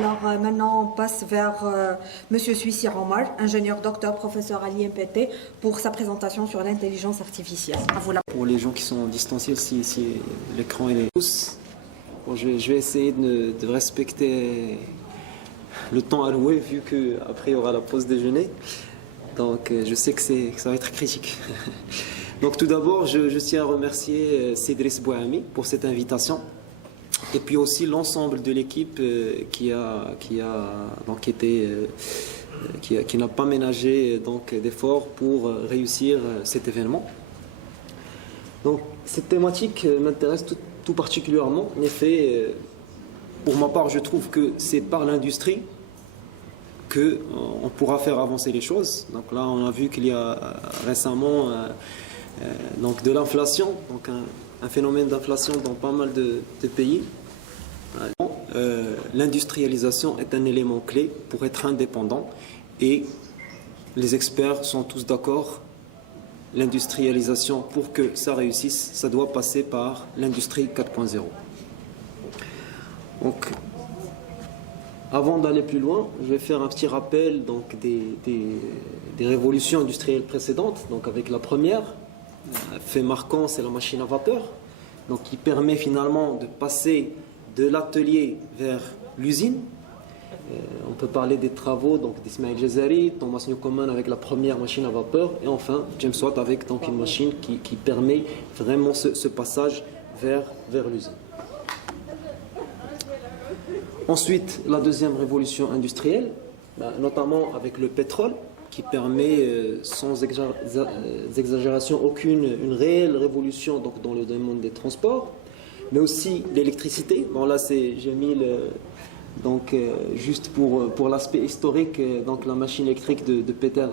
Alors maintenant, on passe vers Monsieur Suissi Omar, ingénieur docteur, professeur à l'IMPT, pour sa présentation sur l'intelligence artificielle. À vous la... Pour les gens qui sont en distanciel, si l'écran est pousse, bon, je vais essayer de respecter le temps alloué, vu qu'après il y aura la pause déjeuner. Donc je sais que ça va être critique. Donc tout d'abord, je tiens à remercier Cédric Bouhami pour cette invitation. Et puis aussi l'ensemble de l'équipe qui n'a pas ménagé d'efforts pour réussir cet événement. Donc cette thématique m'intéresse tout particulièrement. En effet, pour ma part, je trouve que c'est par l'industrie qu'on pourra faire avancer les choses. Donc là, on a vu qu'il y a récemment de l'inflation, donc un phénomène d'inflation dans pas mal de pays. L'industrialisation est un élément clé pour être indépendant et les experts sont tous d'accord. L'industrialisation, pour que ça réussisse, ça doit passer par l'industrie 4.0. Donc, avant d'aller plus loin, je vais faire un petit rappel des révolutions industrielles précédentes. Donc, avec la première, fait marquant, c'est la machine à vapeur, donc qui permet finalement de passer de l'atelier vers l'usine. On peut parler des travaux d'Ismail Jazari, Thomas Newcomen avec la première machine à vapeur, et enfin James Watt avec une machine qui permet vraiment ce passage vers l'usine. Ensuite, la deuxième révolution industrielle, notamment avec le pétrole, qui permet sans exagération aucune une réelle révolution dans le domaine des transports, mais aussi l'électricité. Bon là j'ai mis juste pour l'aspect historique, la machine électrique de Peter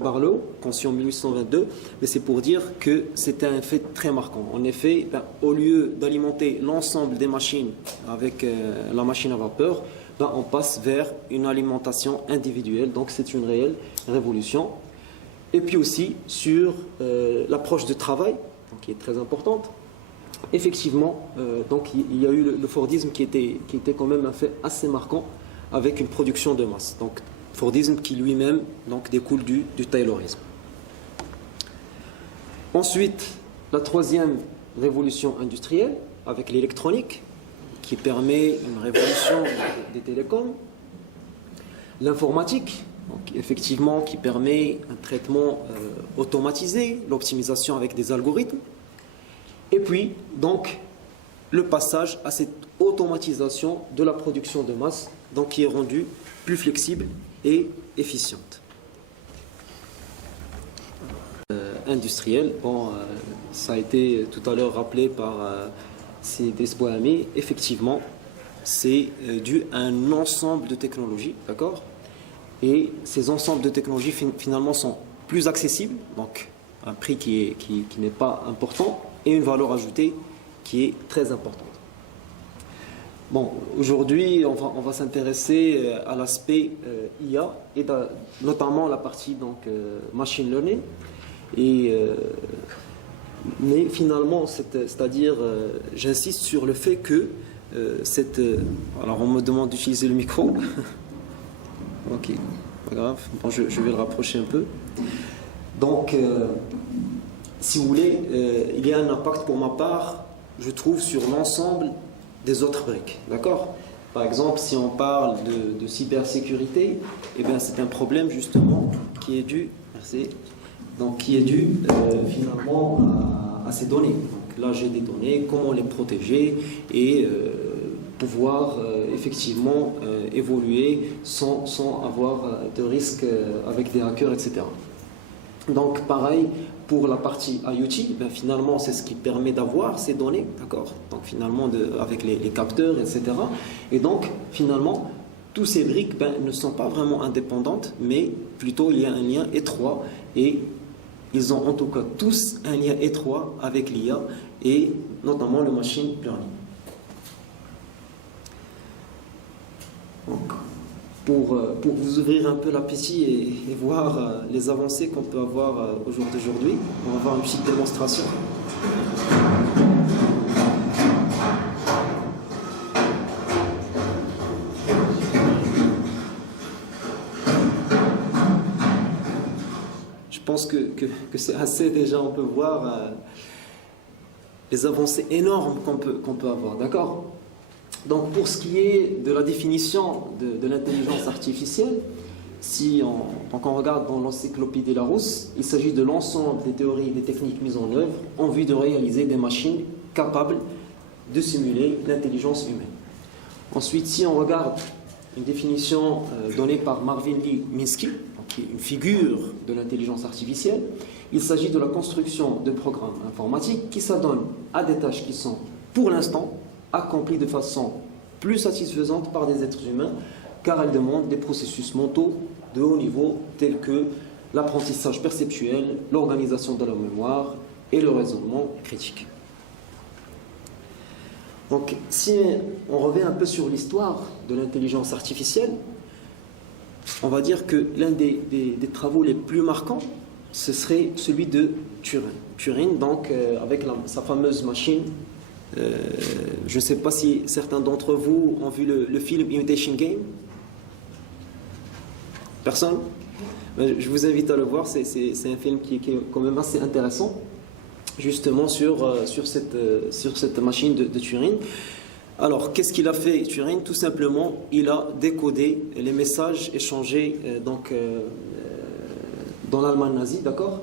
Barlow, conçue en 1822, mais c'est pour dire que c'était un fait très marquant. En effet, au lieu d'alimenter l'ensemble des machines avec la machine à vapeur, on passe vers une alimentation individuelle, donc c'est une réelle révolution. Et puis aussi sur l'approche de travail, qui est très importante. Effectivement, il y a eu le Fordisme qui était quand même un fait assez marquant avec une production de masse. Donc Fordisme qui lui-même découle du Taylorisme. Ensuite, la troisième révolution industrielle avec l'électronique qui permet une révolution des télécoms. L'informatique, effectivement, qui permet un traitement automatisé, l'optimisation avec des algorithmes. Et puis, le passage à cette automatisation de la production de masse, qui est rendue plus flexible et efficiente. Industriel, ça a été tout à l'heure rappelé par Cédric Bouhami, effectivement, c'est dû à un ensemble de technologies, d'accord ? Et ces ensembles de technologies, finalement, sont plus accessibles, donc un prix qui n'est pas important, et une valeur ajoutée qui est très importante. Bon, aujourd'hui, on va s'intéresser à l'aspect IA, et notamment la partie machine learning. Mais finalement, c'est-à-dire, j'insiste sur le fait que alors on me demande d'utiliser le micro. Ok, pas grave. Bon, je vais le rapprocher un peu. Donc, si vous voulez, il y a un impact pour ma part, je trouve, sur l'ensemble des autres briques. D'accord ? Par exemple, si on parle de cybersécurité, c'est un problème justement qui est dû, finalement à ces données. Donc là, j'ai des données, comment les protéger et pouvoir effectivement évoluer sans avoir de risques avec des hackers, etc. Donc pareil pour la partie IoT, finalement c'est ce qui permet d'avoir ces données, d'accord ? Donc finalement avec les capteurs, etc. Et donc finalement tous ces briques ne sont pas vraiment indépendantes, mais plutôt il y a un lien étroit et ils ont en tout cas tous un lien étroit avec l'IA et notamment le machine learning. Donc, pour vous ouvrir un peu l'appétit et voir les avancées qu'on peut avoir au jour d'aujourd'hui, on va voir une petite démonstration. pense que c'est assez déjà, on peut voir les avancées énormes qu'on peut avoir, d'accord? Donc pour ce qui est de la définition de l'intelligence artificielle, si on regarde dans l'encyclopédie Larousse, il s'agit de l'ensemble des théories et des techniques mises en œuvre en vue de réaliser des machines capables de simuler l'intelligence humaine. Ensuite, si on regarde une définition donnée par Marvin Lee Minsky, qui est une figure de l'intelligence artificielle, il s'agit de la construction de programmes informatiques qui s'adonnent à des tâches qui sont, pour l'instant, accomplies de façon plus satisfaisante par des êtres humains, car elles demandent des processus mentaux de haut niveau tels que l'apprentissage perceptuel, l'organisation de la mémoire et le raisonnement critique. Donc, si on revient un peu sur l'histoire de l'intelligence artificielle, on va dire que l'un des travaux les plus marquants, ce serait celui de Turing. Turing, donc, avec sa fameuse machine, je ne sais pas si certains d'entre vous ont vu le film Imitation Game. Personne? Je vous invite à le voir, c'est un film qui est quand même assez intéressant, justement sur cette machine de Turing. Alors, qu'est-ce qu'il a fait Turing? Tout simplement, il a décodé les messages échangés dans l'Allemagne nazie, d'accord,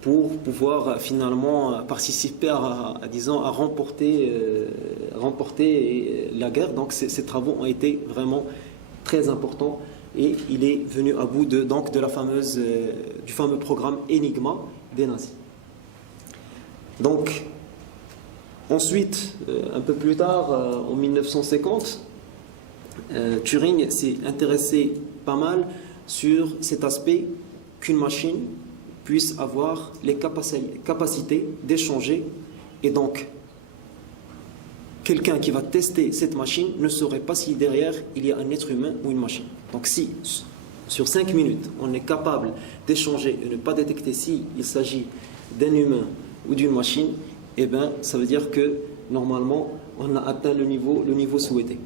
pour pouvoir finalement participer à remporter la guerre. Donc, ces travaux ont été vraiment très importants et il est venu à bout du fameux programme Enigma des nazis. Donc, ensuite, un peu plus tard, en 1950, Turing s'est intéressé pas mal sur cet aspect qu'une machine puisse avoir les capacités d'échanger, et donc quelqu'un qui va tester cette machine ne saurait pas si derrière il y a un être humain ou une machine. Donc si sur 5 minutes on est capable d'échanger et ne pas détecter s'il s'agit d'un humain ou d'une machine, eh bien ça veut dire que normalement on a atteint le niveau souhaité.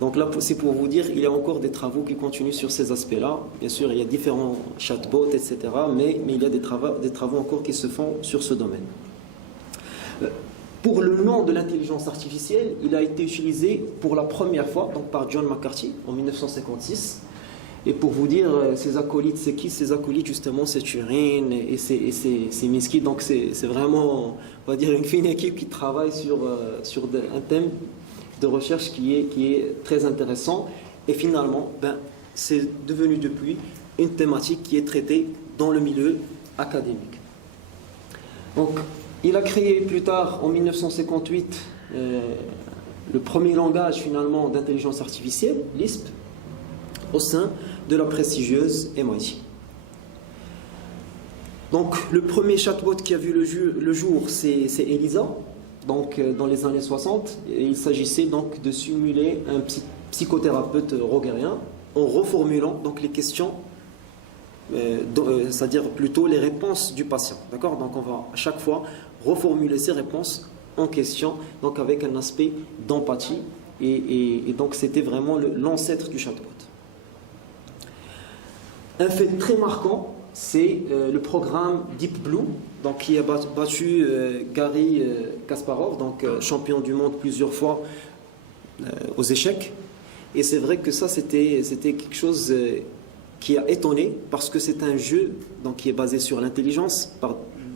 Donc là, c'est pour vous dire, il y a encore des travaux qui continuent sur ces aspects-là. Bien sûr, il y a différents chatbots, etc. Mais il y a des travaux encore qui se font sur ce domaine. Pour le nom de l'intelligence artificielle, il a été utilisé pour la première fois donc par John McCarthy en 1956. Et pour vous dire, ses acolytes, c'est qui? Ses acolytes, justement, c'est Turing et c'est Minsky. Donc c'est vraiment, on va dire, une fine équipe qui travaille sur un thème de recherche qui est très intéressant, et finalement c'est devenu depuis une thématique qui est traitée dans le milieu académique. Donc il a créé plus tard en 1958 le premier langage finalement d'intelligence artificielle, Lisp, au sein de la prestigieuse MIT. Donc le premier chatbot qui a vu le jour, c'est Elisa. Donc, dans les années 60, il s'agissait donc de simuler un psychothérapeute rogérien en reformulant donc les questions, c'est-à-dire plutôt les réponses du patient. D'accord? Donc, on va à chaque fois reformuler ces réponses en question, donc avec un aspect d'empathie, et donc c'était vraiment l'ancêtre du chatbot. Un fait très marquant, c'est le programme Deep Blue, donc, qui a battu Garry Kasparov, donc champion du monde plusieurs fois aux échecs. Et c'est vrai que ça, c'était quelque chose qui a étonné, parce que c'est un jeu donc, qui est basé sur l'intelligence.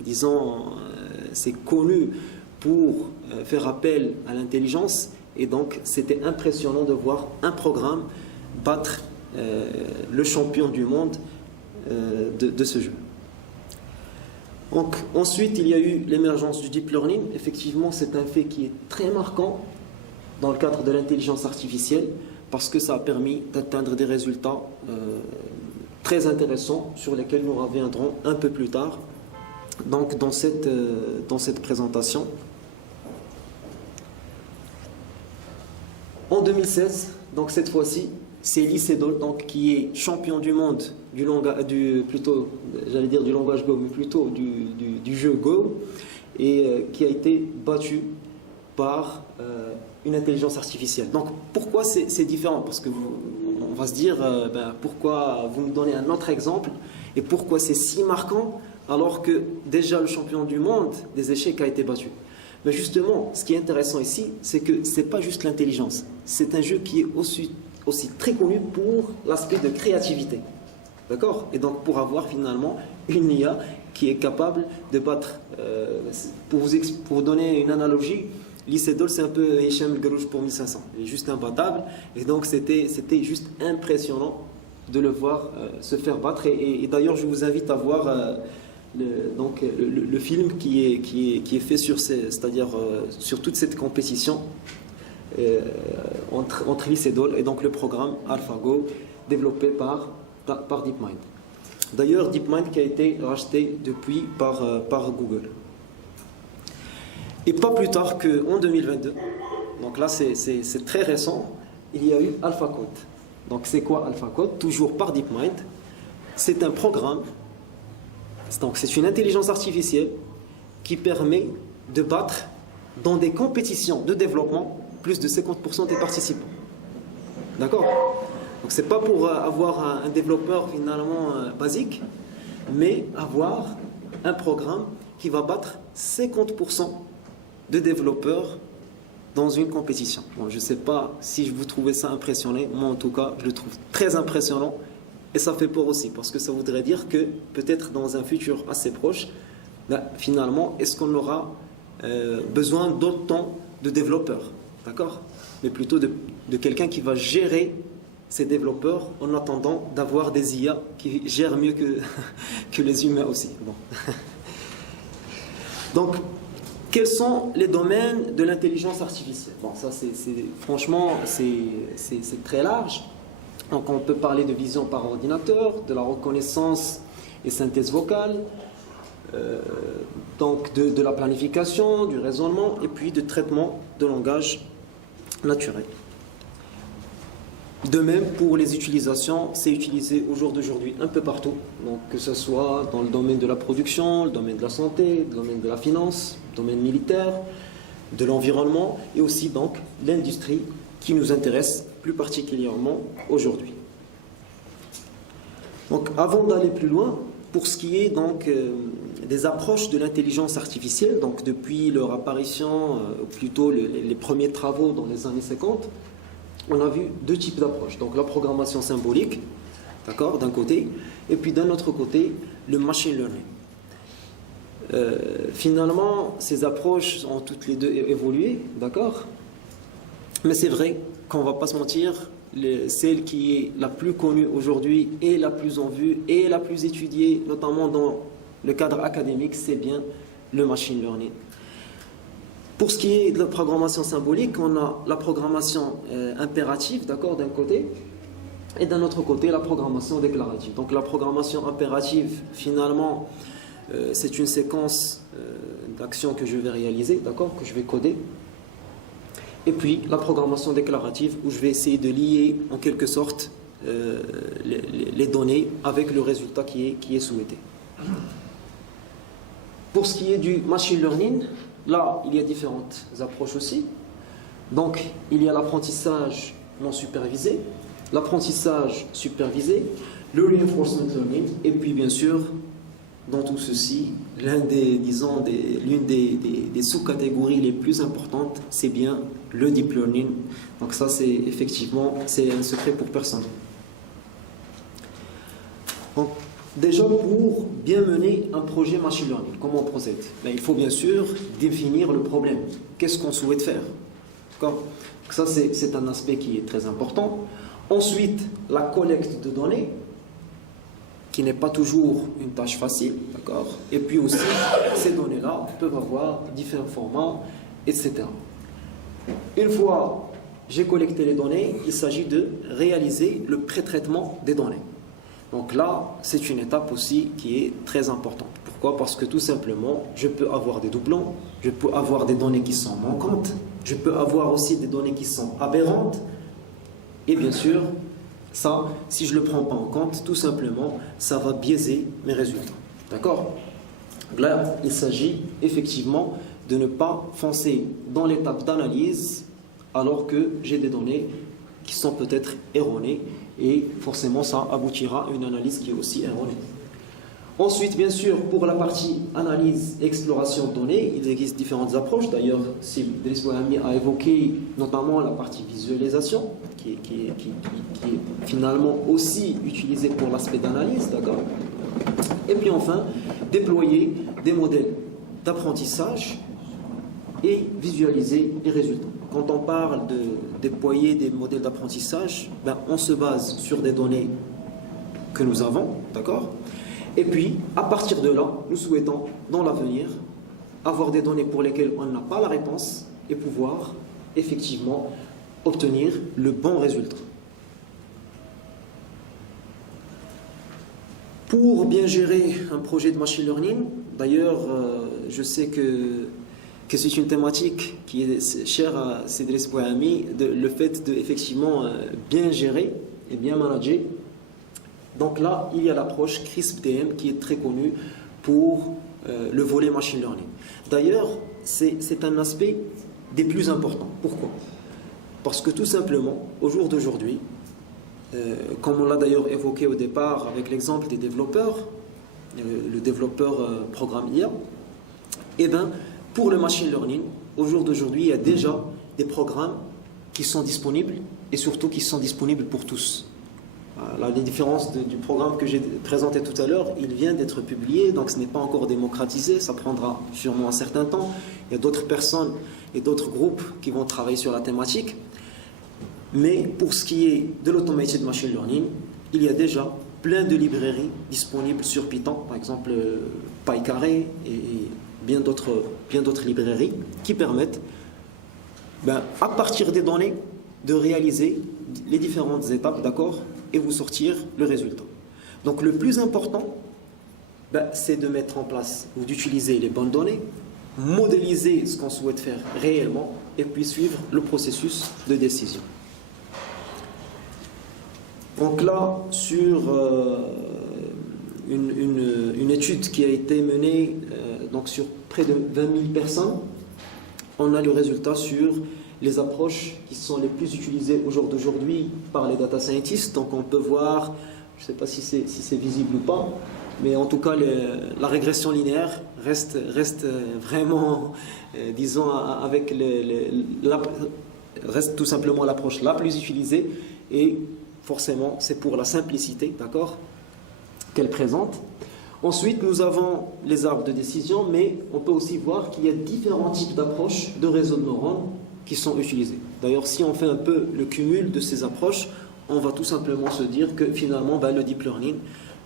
Disons, c'est connu pour faire appel à l'intelligence, et donc c'était impressionnant de voir un programme battre le champion du monde de ce jeu. Donc, ensuite, il y a eu l'émergence du deep learning. Effectivement, c'est un fait qui est très marquant dans le cadre de l'intelligence artificielle, parce que ça a permis d'atteindre des résultats très intéressants sur lesquels nous reviendrons un peu plus tard donc, dans cette présentation. En 2016, donc cette fois-ci, c'est Lee Sedol, donc qui est champion du monde du langage Go, mais plutôt du jeu Go, et qui a été battu par une intelligence artificielle. Donc pourquoi c'est différent? Parce que on va se dire, pourquoi vous nous donnez un autre exemple et pourquoi c'est si marquant alors que déjà le champion du monde des échecs a été battu? Mais justement, ce qui est intéressant ici, c'est que ce n'est pas juste l'intelligence. C'est un jeu qui est aussi très connu pour l'aspect de créativité. D'accord? Et donc pour avoir finalement une IA qui est capable de battre, pour vous donner une analogie, Lee Sedol, c'est un peu Hicham El Garouche pour 1500. Il est juste imbattable. Et donc c'était juste impressionnant de le voir se faire battre. Et d'ailleurs, je vous invite à voir le film qui est fait c'est-à-dire sur toute cette compétition entre Lee Sedol et donc le programme AlphaGo développé par DeepMind. D'ailleurs, DeepMind qui a été racheté depuis par Google. Et pas plus tard qu'en 2022, donc là c'est très récent, il y a eu AlphaCode. Donc c'est quoi AlphaCode? Toujours par DeepMind. C'est un programme, donc c'est une intelligence artificielle qui permet de battre dans des compétitions de développement plus de 50% des participants. D'accord? Donc c'est pas pour avoir un développeur finalement basique, mais avoir un programme qui va battre 50% de développeurs dans une compétition. Bon, je ne sais pas si vous trouvez ça impressionnant, moi en tout cas je le trouve très impressionnant et ça fait peur aussi parce que ça voudrait dire que peut-être dans un futur assez proche, finalement, est-ce qu'on aura besoin d'autant de développeurs, d'accord? Mais plutôt de quelqu'un qui va gérer ces développeurs en attendant d'avoir des IA qui gèrent mieux que les humains aussi. Bon. Donc, quels sont les domaines de l'intelligence artificielle? Bon, ça, franchement, c'est très large. Donc, on peut parler de vision par ordinateur, de la reconnaissance et synthèse vocale, donc de la planification, du raisonnement, et puis de traitement de langage naturel. De même, pour les utilisations, c'est utilisé au jour d'aujourd'hui un peu partout. Donc, que ce soit dans le domaine de la production, le domaine de la santé, le domaine de la finance, le domaine militaire, de l'environnement et aussi donc l'industrie qui nous intéresse plus particulièrement aujourd'hui. Donc, avant d'aller plus loin, pour ce qui est donc des approches de l'intelligence artificielle, donc depuis leur apparition, ou plutôt les premiers travaux dans les années 50, on a vu deux types d'approches. Donc la programmation symbolique, d'accord, d'un côté, et puis d'un autre côté, le machine learning. Finalement, ces approches ont toutes les deux évolué, d'accord, mais c'est vrai qu'on ne va pas se mentir, celle qui est la plus connue aujourd'hui et la plus en vue et la plus étudiée, notamment dans le cadre académique, c'est bien le machine learning. Pour ce qui est de la programmation symbolique, on a la programmation impérative, d'accord, d'un côté, et d'un autre côté, la programmation déclarative. Donc la programmation impérative, finalement, c'est une séquence d'actions que je vais réaliser, d'accord, que je vais coder. Et puis la programmation déclarative, où je vais essayer de lier, en quelque sorte, les données avec le résultat qui est souhaité. Pour ce qui est du machine learning, là, il y a différentes approches aussi. Donc, il y a l'apprentissage non supervisé, l'apprentissage supervisé, le reinforcement learning, et puis bien sûr, dans tout ceci, l'une des sous-catégories les plus importantes, c'est bien le deep learning. Donc ça, c'est effectivement, c'est un secret pour personne. Donc, déjà, pour bien mener un projet machine learning, comment on procède? Il faut bien sûr définir le problème. Qu'est-ce qu'on souhaite faire? D'accord? Ça, c'est un aspect qui est très important. Ensuite, la collecte de données, qui n'est pas toujours une tâche facile. D'accord? Et puis aussi, ces données-là peuvent avoir différents formats, etc. Une fois j'ai collecté les données, il s'agit de réaliser le pré-traitement des données. Donc là, c'est une étape aussi qui est très importante. Pourquoi? Parce que tout simplement, je peux avoir des doublons, je peux avoir des données qui sont manquantes, je peux avoir aussi des données qui sont aberrantes. Et bien sûr, ça, si je ne le prends pas en compte, tout simplement, ça va biaiser mes résultats. D'accord? Là, il s'agit effectivement de ne pas foncer dans l'étape d'analyse alors que j'ai des données qui sont peut-être erronées et forcément ça aboutira à une analyse qui est aussi erronée. Ensuite, bien sûr, pour la partie analyse et exploration de données, il existe différentes approches. D'ailleurs, Driss Bouhami a évoqué notamment la partie visualisation, qui est finalement aussi utilisée pour l'aspect d'analyse, d'accord? Et puis enfin, déployer des modèles d'apprentissage et visualiser les résultats. Quand on parle de déployer des modèles d'apprentissage, on se base sur des données que nous avons, d'accord? Et puis, à partir de là, nous souhaitons, dans l'avenir, avoir des données pour lesquelles on n'a pas la réponse et pouvoir, effectivement, obtenir le bon résultat. Pour bien gérer un projet de machine learning, d'ailleurs, je sais que c'est une thématique qui est chère à Driss Bouhami, le fait de, effectivement, bien gérer et bien manager. Donc là, il y a l'approche CRISP-DM qui est très connue pour le volet machine learning. D'ailleurs, c'est un aspect des plus importants. Pourquoi? Parce que tout simplement, au jour d'aujourd'hui, comme on l'a d'ailleurs évoqué au départ avec l'exemple des développeurs, le développeur programme IA, et bien, pour le machine learning, au jour d'aujourd'hui, il y a déjà des programmes qui sont disponibles et surtout qui sont disponibles pour tous. La différence du programme que j'ai présenté tout à l'heure, il vient d'être publié, donc ce n'est pas encore démocratisé, ça prendra sûrement un certain temps. Il y a d'autres personnes et d'autres groupes qui vont travailler sur la thématique. Mais pour ce qui est de l'automated machine learning, il y a déjà plein de librairies disponibles sur Python, par exemple PyCarré et bien d'autres librairies qui permettent, à partir des données, de réaliser les différentes étapes, d'accord, et vous sortir le résultat. Donc le plus important, c'est de mettre en place ou d'utiliser les bonnes données, modéliser ce qu'on souhaite faire réellement et puis suivre le processus de décision. Donc là, sur une étude qui a été menée donc sur près de 20 000 personnes, on a le résultat sur les approches qui sont les plus utilisées au jour d'aujourd'hui par les data scientists. Donc on peut voir, je ne sais pas si c'est visible ou pas, mais en tout cas la régression linéaire reste vraiment, disons, avec reste tout simplement l'approche la plus utilisée et forcément c'est pour la simplicité, d'accord, qu'elle présente. Ensuite, nous avons les arbres de décision, mais on peut aussi voir qu'il y a différents types d'approches de réseaux de neurones qui sont utilisés. D'ailleurs, si on fait un peu le cumul de ces approches, on va tout simplement se dire que finalement, le deep learning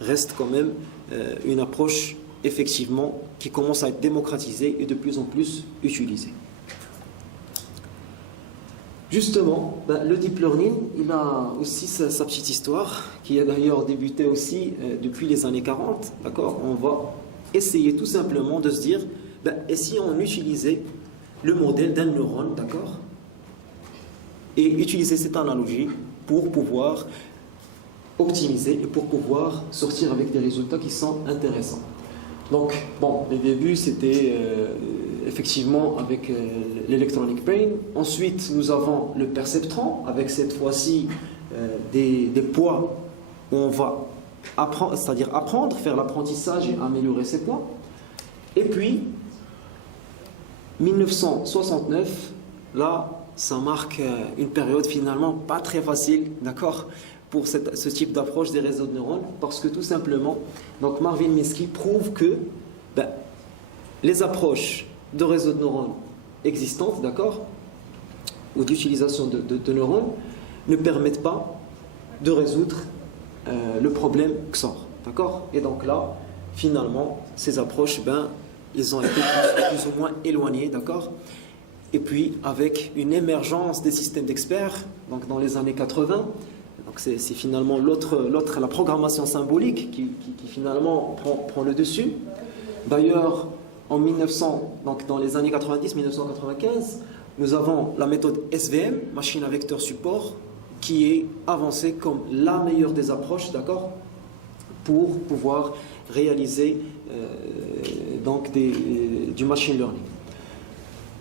reste quand même une approche effectivement qui commence à être démocratisée et de plus en plus utilisée. Justement, le deep learning, il a aussi sa petite histoire, qui a d'ailleurs débuté aussi depuis les années 40. D'accord ? On va essayer tout simplement de se dire, et si on utilisait le modèle d'un neurone, d'accord, et utiliser cette analogie pour pouvoir optimiser et pour pouvoir sortir avec des résultats qui sont intéressants. Donc, les débuts, c'était effectivement avec l'electronic brain. Ensuite, nous avons le perceptron, avec cette fois-ci des poids où on va apprendre, c'est-à-dire apprendre, faire l'apprentissage et améliorer ses poids. Et puis, 1969, là, ça marque une période finalement pas très facile, d'accord, pour ce type d'approche des réseaux de neurones, parce que tout simplement, donc Marvin Minsky prouve que les approches de réseaux de neurones existantes, d'accord, ou d'utilisation de neurones, ne permettent pas de résoudre le problème XOR, d'accord. Et donc là, finalement, ces approches, ils ont été plus ou moins éloignés, d'accord. Et puis, avec une émergence des systèmes d'experts, donc dans les années 80, donc c'est finalement la programmation symbolique qui finalement prend le dessus. D'ailleurs, en 1900, donc dans les années 90-1995, nous avons la méthode SVM, Machine à Vecteur Support, qui est avancée comme la meilleure des approches, d'accord, pour pouvoir réaliser donc du machine learning.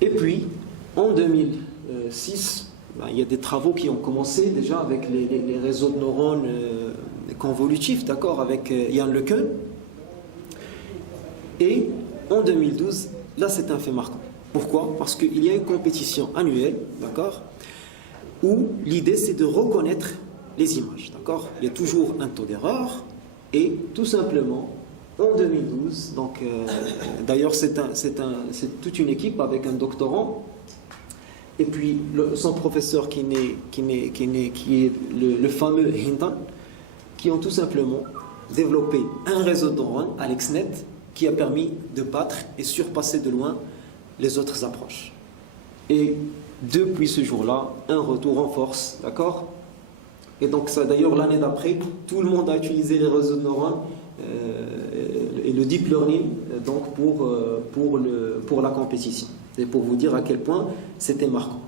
Et puis, en 2006, il y a des travaux qui ont commencé déjà avec les réseaux de neurones convolutifs, d'accord, avec Ian LeCun. Et en 2012, là c'est un fait marquant. Pourquoi? Parce qu'il y a une compétition annuelle, d'accord, où l'idée c'est de reconnaître les images, d'accord. Il y a toujours un taux d'erreur et tout simplement en 2012, donc d'ailleurs c'est toute une équipe avec un doctorant et puis son professeur qui est le fameux Hinton, qui ont tout simplement développé un réseau de neurones, AlexNet, qui a permis de battre et surpasser de loin les autres approches. Et depuis ce jour-là, un retour en force, d'accord? Et donc ça, d'ailleurs, l'année d'après, tout le monde a utilisé les réseaux de neurones et le deep learning donc pour la compétition. Et pour vous dire à quel point c'était marquant.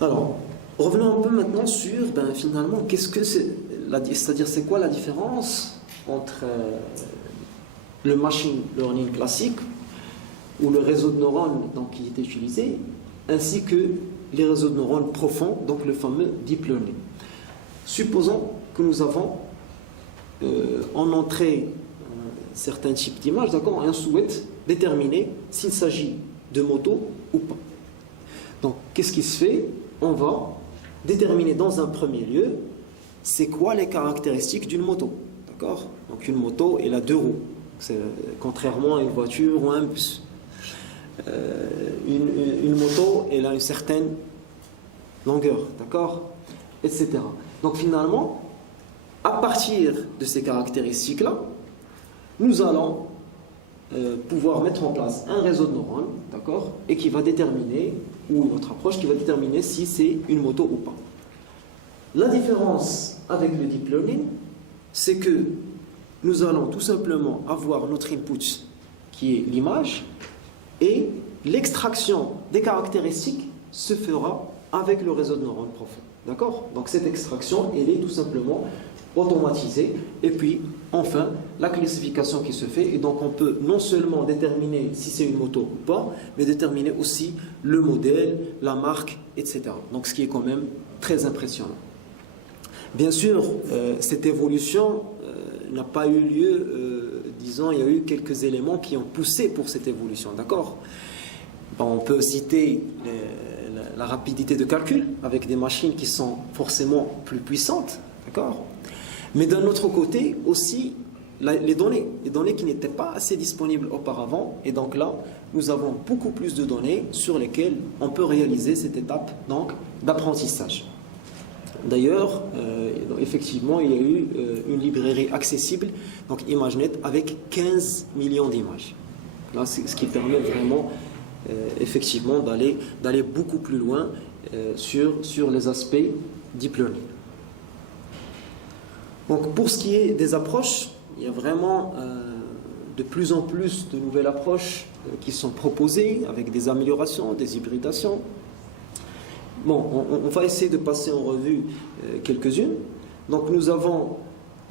Alors, revenons un peu maintenant sur, finalement, qu'est-ce que c'est, c'est-à-dire c'est quoi la différence entre le machine learning classique ou le réseau de neurones donc, qui est utilisé, ainsi que les réseaux de neurones profonds, donc le fameux deep learning. Supposons que nous avons en entrée certains types d'images, d'accord, et on souhaite déterminer s'il s'agit de moto ou pas. Donc, qu'est-ce qui se fait? On va déterminer dans un premier lieu c'est quoi les caractéristiques d'une moto, d'accord? Donc, une moto, elle a deux roues, contrairement à une voiture ou à un bus. Une moto, elle a une certaine longueur, d'accord, etc. Donc finalement, à partir de ces caractéristiques-là, nous allons pouvoir mettre en place un réseau de neurones, d'accord, et qui va déterminer, ou notre approche qui va déterminer si c'est une moto ou pas. La différence avec le deep learning, c'est que nous allons tout simplement avoir notre input qui est l'image, et l'extraction des caractéristiques se fera avec le réseau de neurones profond. D'accord? Donc cette extraction, elle est tout simplement automatisée. Et puis, enfin, la classification qui se fait. Et donc on peut non seulement déterminer si c'est une moto ou pas, mais déterminer aussi le modèle, la marque, etc. Donc ce qui est quand même très impressionnant. Bien sûr, cette évolution n'a pas eu lieu, disons, il y a eu quelques éléments qui ont poussé pour cette évolution, d'accord? On peut citer la rapidité de calcul avec des machines qui sont forcément plus puissantes, d'accord? Mais d'un autre côté aussi, les données qui n'étaient pas assez disponibles auparavant, et donc là, nous avons beaucoup plus de données sur lesquelles on peut réaliser cette étape donc d'apprentissage. D'ailleurs, effectivement, il y a eu une librairie accessible, donc ImageNet, avec 15 millions d'images. Là, c'est ce qui permet vraiment, effectivement, d'aller beaucoup plus loin sur les aspects deep learning. Donc, pour ce qui est des approches, il y a vraiment de plus en plus de nouvelles approches qui sont proposées avec des améliorations, des hybridations. Bon, on va essayer de passer en revue quelques-unes. Donc nous avons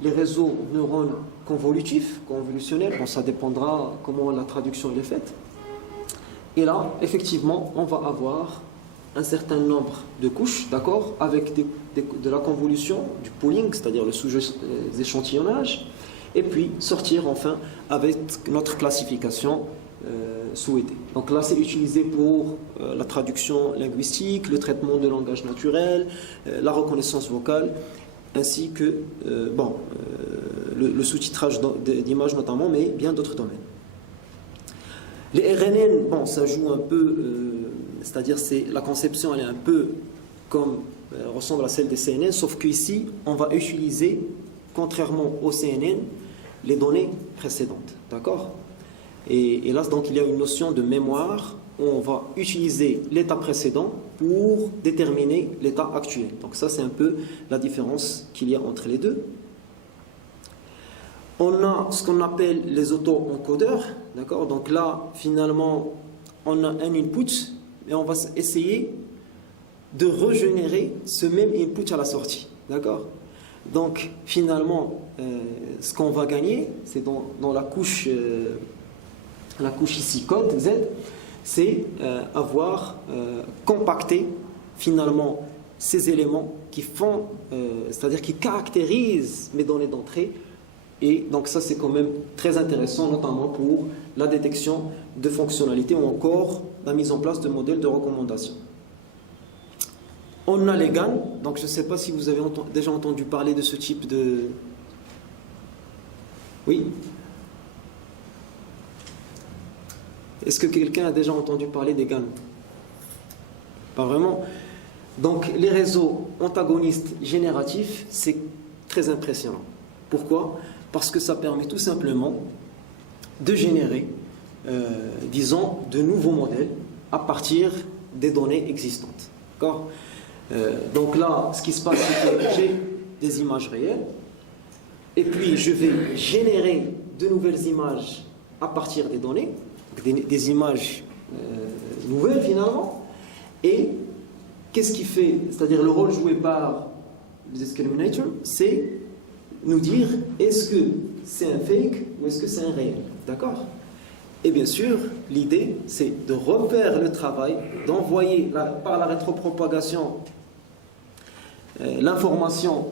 les réseaux neurones convolutionnels. Bon, ça dépendra comment la traduction est faite. Et là, effectivement, on va avoir un certain nombre de couches, d'accord, avec de la convolution, du pooling, c'est-à-dire le sous-échantillonnage, et puis sortir enfin avec notre classification souhaité. Donc là, c'est utilisé pour la traduction linguistique, le traitement de langage naturel, la reconnaissance vocale, ainsi que le sous-titrage d'images notamment, mais bien d'autres domaines. Les RNN, bon, ça joue un peu, c'est-à-dire la conception, elle est un peu comme, ressemble à celle des CNN, sauf qu'ici, on va utiliser, contrairement au CNN, les données précédentes, d'accord ? Et là, donc, il y a une notion de mémoire où on va utiliser l'état précédent pour déterminer l'état actuel. Donc ça, c'est un peu la différence qu'il y a entre les deux. On a ce qu'on appelle les auto-encodeurs, d'accord? Donc là, finalement, on a un input et on va essayer de régénérer ce même input à la sortie, d'accord? Donc finalement, ce qu'on va gagner, c'est dans la couche ici, code Z, c'est avoir compacté finalement ces éléments qui font, c'est-à-dire qui caractérisent mes données d'entrée. Et donc ça c'est quand même très intéressant, notamment pour la détection de fonctionnalités ou encore la mise en place de modèles de recommandation. On a les GAN, donc je ne sais pas si vous avez déjà entendu parler de ce type de... Oui? Est-ce que quelqu'un a déjà entendu parler des GAN? Pas vraiment. Donc les réseaux antagonistes génératifs, c'est très impressionnant. Pourquoi? Parce que ça permet tout simplement de générer, disons, de nouveaux modèles à partir des données existantes. D'accord? Donc là, ce qui se passe, c'est que j'ai des images réelles, et puis je vais générer de nouvelles images à partir des données, des images nouvelles finalement, et qu'est-ce qui fait, c'est-à-dire le rôle joué par le discriminator, c'est nous dire est-ce que c'est un fake ou est-ce que c'est un réel, d'accord? Et bien sûr, l'idée c'est de refaire le travail, d'envoyer par la rétropropagation l'information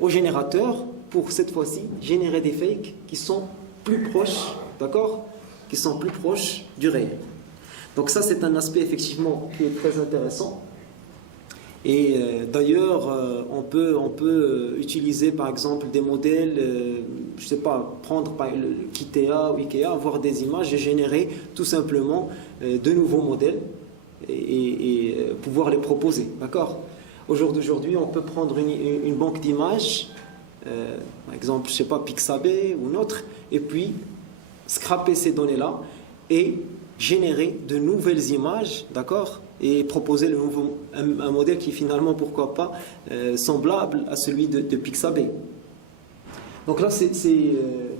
au générateur pour cette fois-ci générer des fakes qui sont plus proches, d'accord? Qui sont plus proches du réel. Donc ça c'est un aspect effectivement qui est très intéressant. Et d'ailleurs, on peut utiliser par exemple des modèles, je ne sais pas, prendre par Kitea ou Ikea, avoir des images et générer tout simplement de nouveaux modèles et pouvoir les proposer. D'accord? Au jour d'aujourd'hui, on peut prendre une banque d'images, par exemple, je ne sais pas, Pixabay ou une autre, et puis scraper ces données-là et générer de nouvelles images, d'accord, et proposer un modèle qui finalement, pourquoi pas, semblable à celui de Pixabay. Donc là,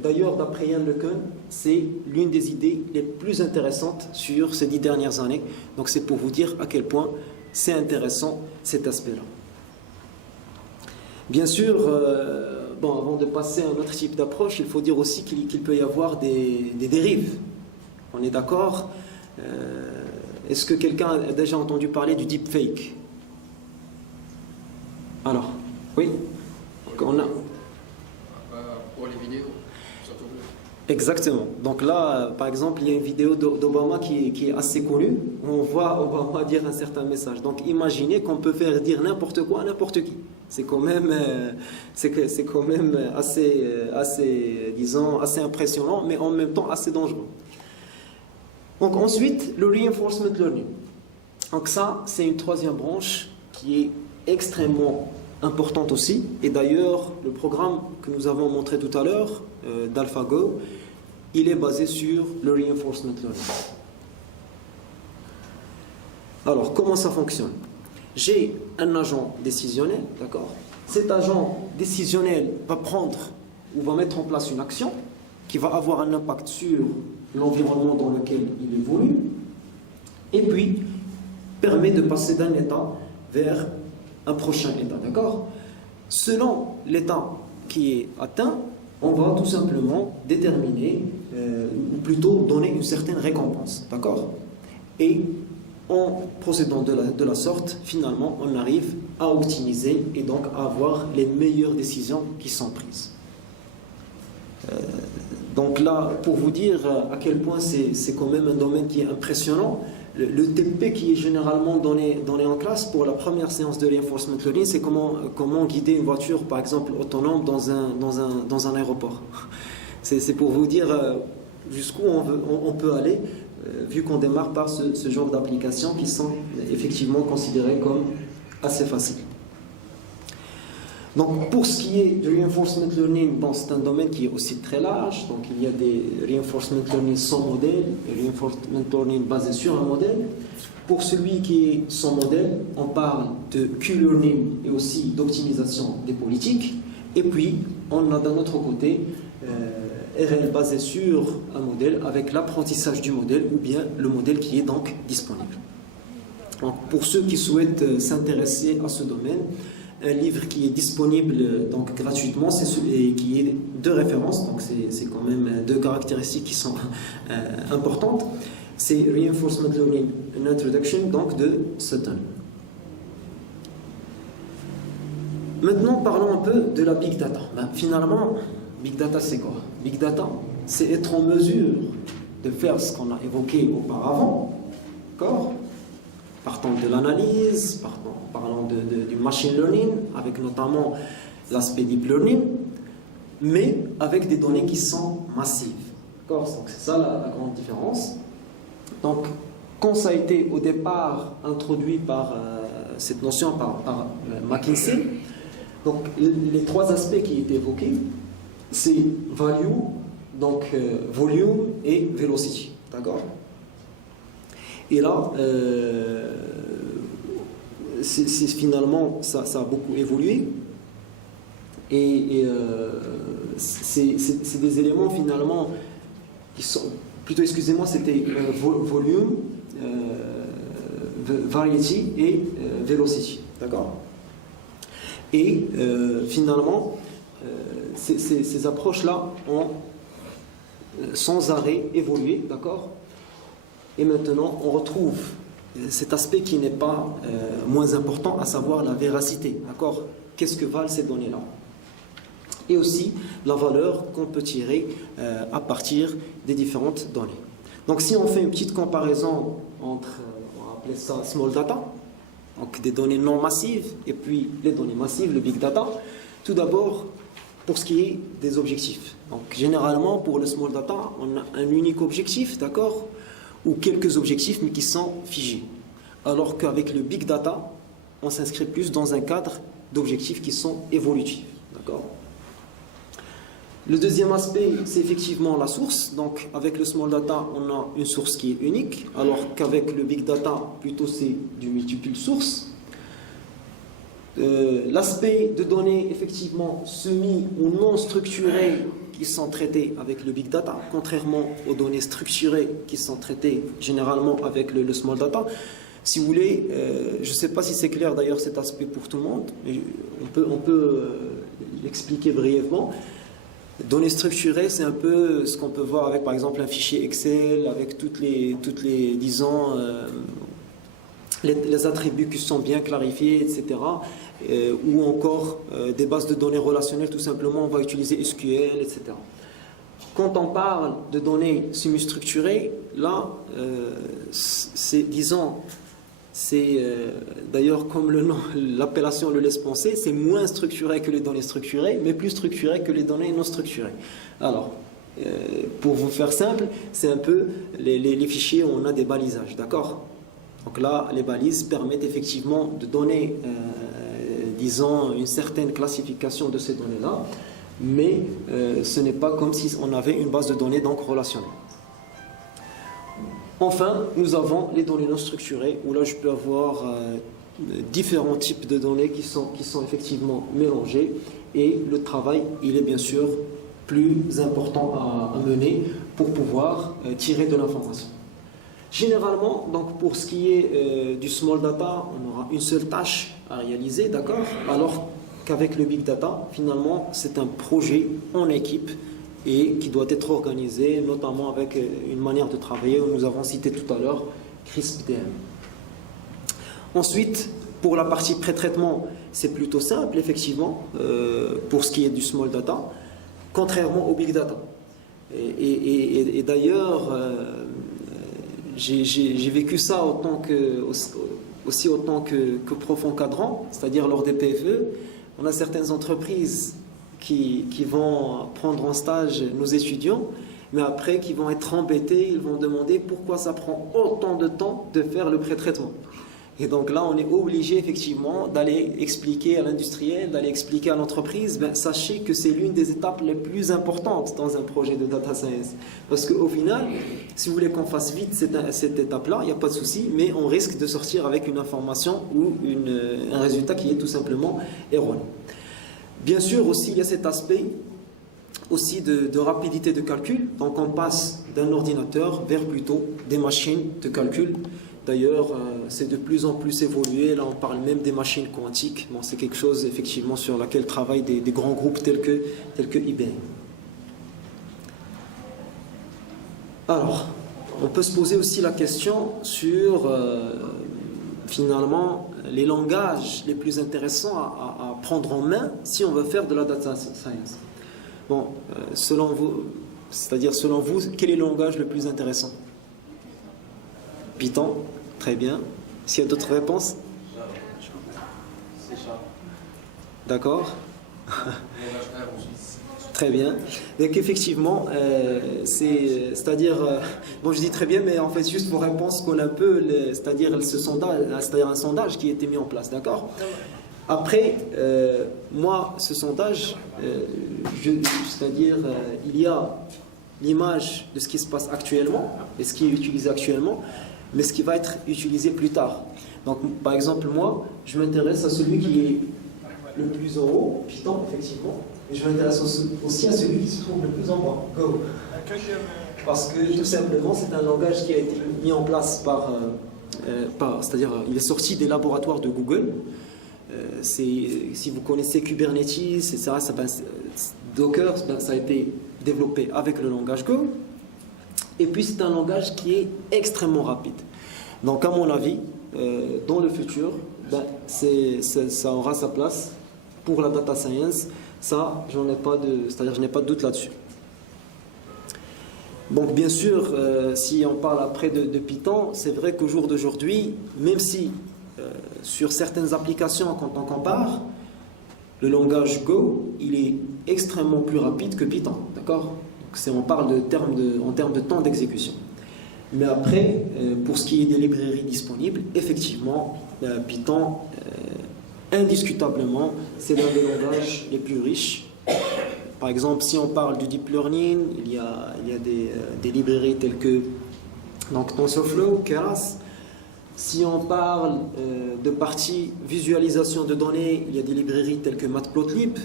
d'ailleurs, d'après Yann LeCun, c'est l'une des idées les plus intéressantes sur ces 10 dernières années. Donc c'est pour vous dire à quel point c'est intéressant cet aspect-là. Bien sûr, avant de passer à un autre type d'approche, il faut dire aussi qu'il peut y avoir des dérives. On est d'accord? Est-ce que quelqu'un a déjà entendu parler du deepfake? Alors, oui? On a... Pour les vidéos, surtout. Exactement. Donc là, par exemple, il y a une vidéo d'Obama qui est assez connue. On voit Obama dire un certain message. Donc imaginez qu'on peut faire dire n'importe quoi à n'importe qui. C'est quand même, assez, disons, assez impressionnant, mais en même temps assez dangereux. Donc ensuite, le reinforcement learning. Donc ça, c'est une troisième branche qui est extrêmement importante aussi. Et d'ailleurs, le programme que nous avons montré tout à l'heure, d'AlphaGo, il est basé sur le reinforcement learning. Alors, comment ça fonctionne? J'ai un agent décisionnel, d'accord? Cet agent décisionnel va prendre ou va mettre en place une action qui va avoir un impact sur l'environnement dans lequel il évolue, et puis permet de passer d'un état vers un prochain état, d'accord? Selon l'état qui est atteint, on va tout simplement déterminer, ou plutôt donner une certaine récompense, d'accord? Et en procédant de la sorte, finalement, on arrive à optimiser et donc à avoir les meilleures décisions qui sont prises. Donc là, pour vous dire à quel point c'est quand même un domaine qui est impressionnant, le TP qui est généralement donné en classe pour la première séance de reinforcement learning, c'est comment guider une voiture, par exemple, autonome dans un aéroport. C'est pour vous dire jusqu'où on peut aller, vu qu'on démarre par ce genre d'applications qui sont effectivement considérées comme assez faciles. Donc, pour ce qui est du reinforcement learning, c'est un domaine qui est aussi très large. Donc, il y a des reinforcement learning sans modèle, et reinforcement learning basé sur un modèle. Pour celui qui est sans modèle, on parle de Q-learning et aussi d'optimisation des politiques. Et puis, on a d'un autre côté RL basé sur un modèle avec l'apprentissage du modèle ou bien le modèle qui est donc disponible. Donc, pour ceux qui souhaitent s'intéresser à ce domaine, un livre qui est disponible donc gratuitement, c'est celui qui est de référence, donc c'est quand même deux caractéristiques qui sont importantes. c'est Reinforcement Learning, une introduction donc de Sutton. Maintenant, parlons un peu de la Big Data. Finalement, Big Data, c'est quoi? Big Data, c'est être en mesure de faire ce qu'on a évoqué auparavant, d'accord? Partant de l'analyse, parlant du machine learning, avec notamment l'aspect deep learning, mais avec des données qui sont massives. D'accord? Donc c'est ça la grande différence. Donc, quand ça a été au départ introduit par cette notion par McKinsey, donc les trois aspects qui étaient évoqués, c'est value, donc volume et velocity. D'accord? Et là, finalement, ça a beaucoup évolué. Et c'est des éléments finalement qui sont... Plutôt, excusez-moi, c'était volume, variety et velocity. D'accord? Et finalement, ces approches-là ont sans arrêt évolué. D'accord? Et maintenant, on retrouve cet aspect qui n'est pas moins important, à savoir la véracité. D'accord? Qu'est-ce que valent ces données-là? Et aussi la valeur qu'on peut tirer à partir des différentes données. Donc si on fait une petite comparaison entre, on va appeler ça small data, donc des données non massives, et puis les données massives, le big data, tout d'abord, pour ce qui est des objectifs. Donc généralement, pour le small data, on a un unique objectif, d'accord? Ou quelques objectifs, mais qui sont figés. Alors qu'avec le big data, on s'inscrit plus dans un cadre d'objectifs qui sont évolutifs. D'accord? Le deuxième aspect, c'est effectivement la source. Donc, avec le small data, on a une source qui est unique, alors qu'avec le big data, plutôt c'est du multiple source. L'aspect de données, effectivement, semi ou non structurées qui sont traitées avec le big data, contrairement aux données structurées qui sont traitées généralement avec le small data. Si vous voulez, je ne sais pas si c'est clair d'ailleurs cet aspect pour tout le monde, mais on peut l'expliquer brièvement. Données structurées, c'est un peu ce qu'on peut voir avec par exemple un fichier Excel, avec toutes les disons, les attributs qui sont bien clarifiés, etc. Ou encore des bases de données relationnelles, tout simplement, on va utiliser SQL, etc. Quand on parle de données semi-structurées, là, c'est, disons, c'est d'ailleurs comme le nom, l'appellation le laisse penser, c'est moins structuré que les données structurées, mais plus structuré que les données non structurées. Alors, pour vous faire simple, c'est un peu les fichiers où on a des balisages, d'accord? Donc là, les balises permettent effectivement de donner, disons, une certaine classification de ces données-là, mais ce n'est pas comme si on avait une base de données donc relationnelle. Enfin, nous avons les données non structurées, où là je peux avoir différents types de données qui sont effectivement mélangées, et le travail, il est bien sûr plus important à mener pour pouvoir tirer de l'information. Généralement, donc pour ce qui est du small data, on aura une seule tâche à réaliser, d'accord? Alors qu'avec le big data, finalement, c'est un projet en équipe et qui doit être organisé, notamment avec une manière de travailler où nous avons cité tout à l'heure CRISP-DM. Ensuite, pour la partie pré-traitement, c'est plutôt simple, effectivement, pour ce qui est du small data, contrairement au big data. Et d'ailleurs, j'ai vécu ça aussi autant que prof encadrant, c'est-à-dire lors des PFE. On a certaines entreprises qui vont prendre en stage nos étudiants, mais après qui vont être embêtés, ils vont demander pourquoi ça prend autant de temps de faire le pré-traitement. Et donc là, on est obligé effectivement d'aller expliquer à l'industriel, d'aller expliquer à l'entreprise, sachez que c'est l'une des étapes les plus importantes dans un projet de data science. Parce qu'au final, si vous voulez qu'on fasse vite cette étape-là, il n'y a pas de souci, mais on risque de sortir avec une information ou un résultat qui est tout simplement erroné. Bien sûr, aussi, il y a cet aspect aussi de rapidité de calcul. Donc, on passe d'un ordinateur vers plutôt des machines de calcul. D'ailleurs, c'est de plus en plus évolué. Là, on parle même des machines quantiques. Bon, c'est quelque chose, effectivement, sur laquelle travaillent des grands groupes tels que IBM. Alors, on peut se poser aussi la question sur finalement les langages les plus intéressants à prendre en main si on veut faire de la data science. Bon, selon vous, quel est le langage le plus intéressant? Python, très bien. S'il y a d'autres réponses? D'accord. Très bien. Donc effectivement, c'est-à-dire, bon je dis très bien, mais en fait juste vos réponses qu'on a un peu, c'est-à-dire ce sondage, c'est-à-dire un sondage qui a été mis en place, d'accord. Après, moi, ce sondage, c'est-à-dire, il y a l'image de ce qui se passe actuellement et ce qui est utilisé actuellement, mais ce qui va être utilisé plus tard. Donc, par exemple, moi, je m'intéresse à celui qui est le plus en haut, Python, effectivement, et je m'intéresse aussi à celui qui se trouve le plus en bas, Go. Parce que, tout simplement, c'est un langage qui a été mis en place c'est-à-dire, il est sorti des laboratoires de Google. Si vous connaissez Kubernetes, etc., Docker, ça a été développé avec le langage Go. Et puis c'est un langage qui est extrêmement rapide. Donc à mon avis, dans le futur, ça aura sa place pour la data science. Ça, je n'ai pas de doute là-dessus. Donc bien sûr, si on parle après de Python, c'est vrai qu'au jour d'aujourd'hui, même si sur certaines applications, quand on compare, le langage Go, il est extrêmement plus rapide que Python, d'accord? On parle en termes de temps d'exécution. Mais après, pour ce qui est des librairies disponibles, effectivement, Python, indiscutablement, c'est l'un des langages les plus riches. Par exemple, si on parle du deep learning, il y a des librairies telles que donc, TensorFlow, Keras. Si on parle de partie visualisation de données, il y a des librairies telles que Matplotlib.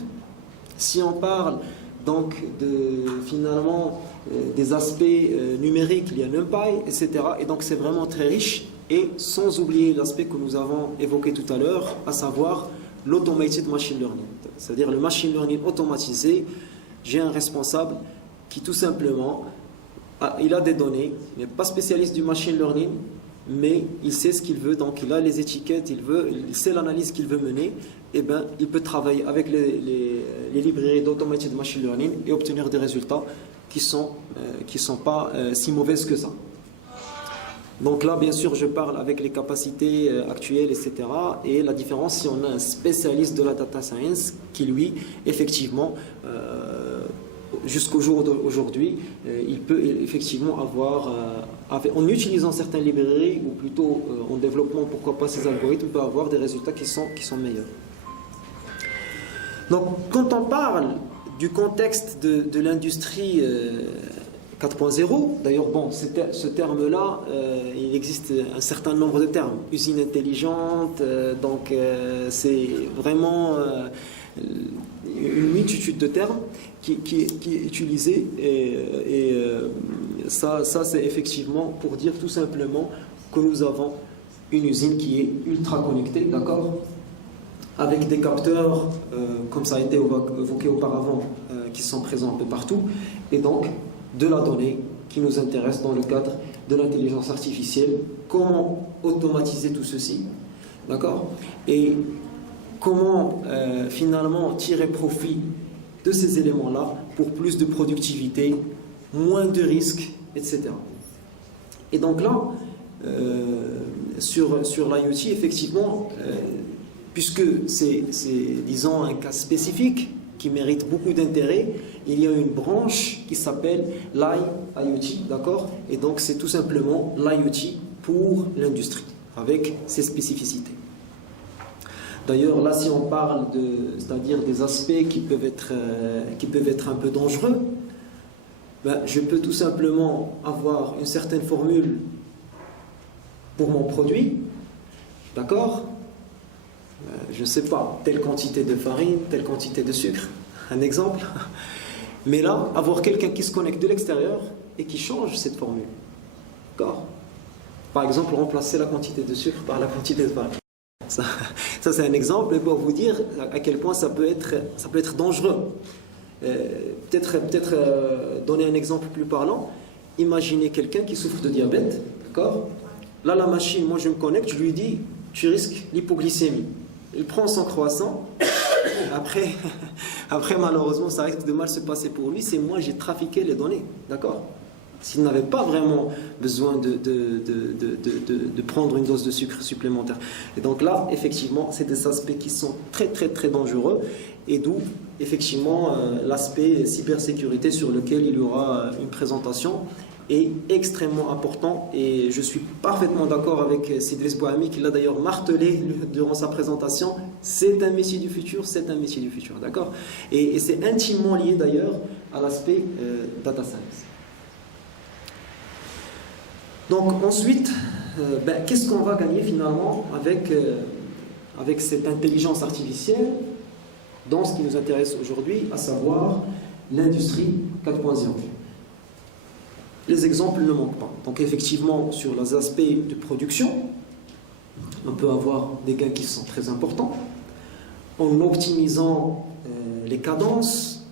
Si on parle donc finalement des aspects numériques, il y a NumPy, etc. Et donc c'est vraiment très riche, et sans oublier l'aspect que nous avons évoqué tout à l'heure, à savoir l'automated machine learning, c'est-à-dire le machine learning automatisé. J'ai un responsable qui tout simplement, il a des données, il n'est pas spécialiste du machine learning, mais il sait ce qu'il veut, donc il a les étiquettes, il sait l'analyse qu'il veut mener, et bien il peut travailler avec les librairies d'automated machine learning et obtenir des résultats qui sont pas si mauvaises que ça. Donc là, bien sûr, je parle avec les capacités actuelles, etc. Et la différence, si on a un spécialiste de la data science qui, lui, effectivement, jusqu'au jour d'aujourd'hui, il peut effectivement avoir, en utilisant certaines librairies, ou plutôt en développant, pourquoi pas, ces algorithmes, peut avoir des résultats qui sont meilleurs. Donc, quand on parle du contexte de l'industrie 4.0, d'ailleurs, bon, ce terme-là, il existe un certain nombre de termes. Usine intelligente, donc c'est vraiment une multitude de termes qui est utilisée, et ça c'est effectivement pour dire tout simplement que nous avons une usine qui est ultra connectée, d'accord, avec des capteurs, comme ça a été évoqué auparavant, qui sont présents un peu partout, et donc de la donnée qui nous intéresse dans le cadre de l'intelligence artificielle. Comment automatiser tout ceci, d'accord, et comment finalement tirer profit de ces éléments-là pour plus de productivité, moins de risques, etc. Et donc là, sur l'IoT, effectivement, puisque c'est, disons, un cas spécifique qui mérite beaucoup d'intérêt, il y a une branche qui s'appelle l'IoT, d'accord? Et donc c'est tout simplement l'IoT pour l'industrie, avec ses spécificités. D'ailleurs, là, si on parle c'est-à-dire des aspects qui peuvent être un peu dangereux, ben, je peux tout simplement avoir une certaine formule pour mon produit, d'accord? Je ne sais pas, telle quantité de farine, telle quantité de sucre, un exemple. Mais là, avoir quelqu'un qui se connecte de l'extérieur et qui change cette formule. D'accord? Par exemple, remplacer la quantité de sucre par la quantité de farine. Ça c'est un exemple pour vous dire à quel point ça peut être dangereux. Peut-être donner un exemple plus parlant. imaginez quelqu'un qui souffre de diabète, d'accord? Là, la machine, moi je me connecte, je lui dis, tu risques l'hypoglycémie. Il prend son croissant, après, malheureusement, ça risque de mal se passer pour lui, c'est moi, j'ai trafiqué les données, d'accord? S'il n'avait pas vraiment besoin de prendre une dose de sucre supplémentaire. Et donc là, effectivement, c'est des aspects qui sont très, très, très dangereux, et d'où, effectivement, l'aspect cybersécurité sur lequel il y aura une présentation est extrêmement important, et je suis parfaitement d'accord avec Sidris Bouhami qui l'a d'ailleurs martelé durant sa présentation. C'est un métier du futur, c'est un métier du futur, d'accord? Et c'est intimement lié d'ailleurs à l'aspect data science. Donc ensuite, qu'est-ce qu'on va gagner finalement avec cette intelligence artificielle dans ce qui nous intéresse aujourd'hui, à savoir l'industrie 4.0. Les exemples ne manquent pas. Donc effectivement, sur les aspects de production, on peut avoir des gains qui sont très importants en optimisant les cadences,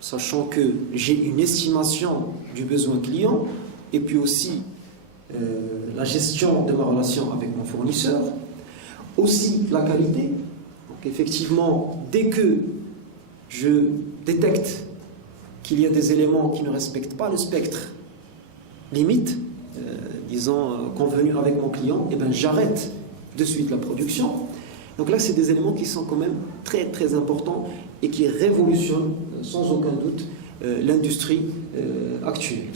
sachant que j'ai une estimation du besoin client et puis aussi la gestion de ma relation avec mon fournisseur, aussi la qualité. Donc effectivement, dès que je détecte qu'il y a des éléments qui ne respectent pas le spectre limite, disons convenu avec mon client, et j'arrête de suite la production. Donc là, c'est des éléments qui sont quand même très très importants et qui révolutionnent sans aucun doute l'industrie actuelle.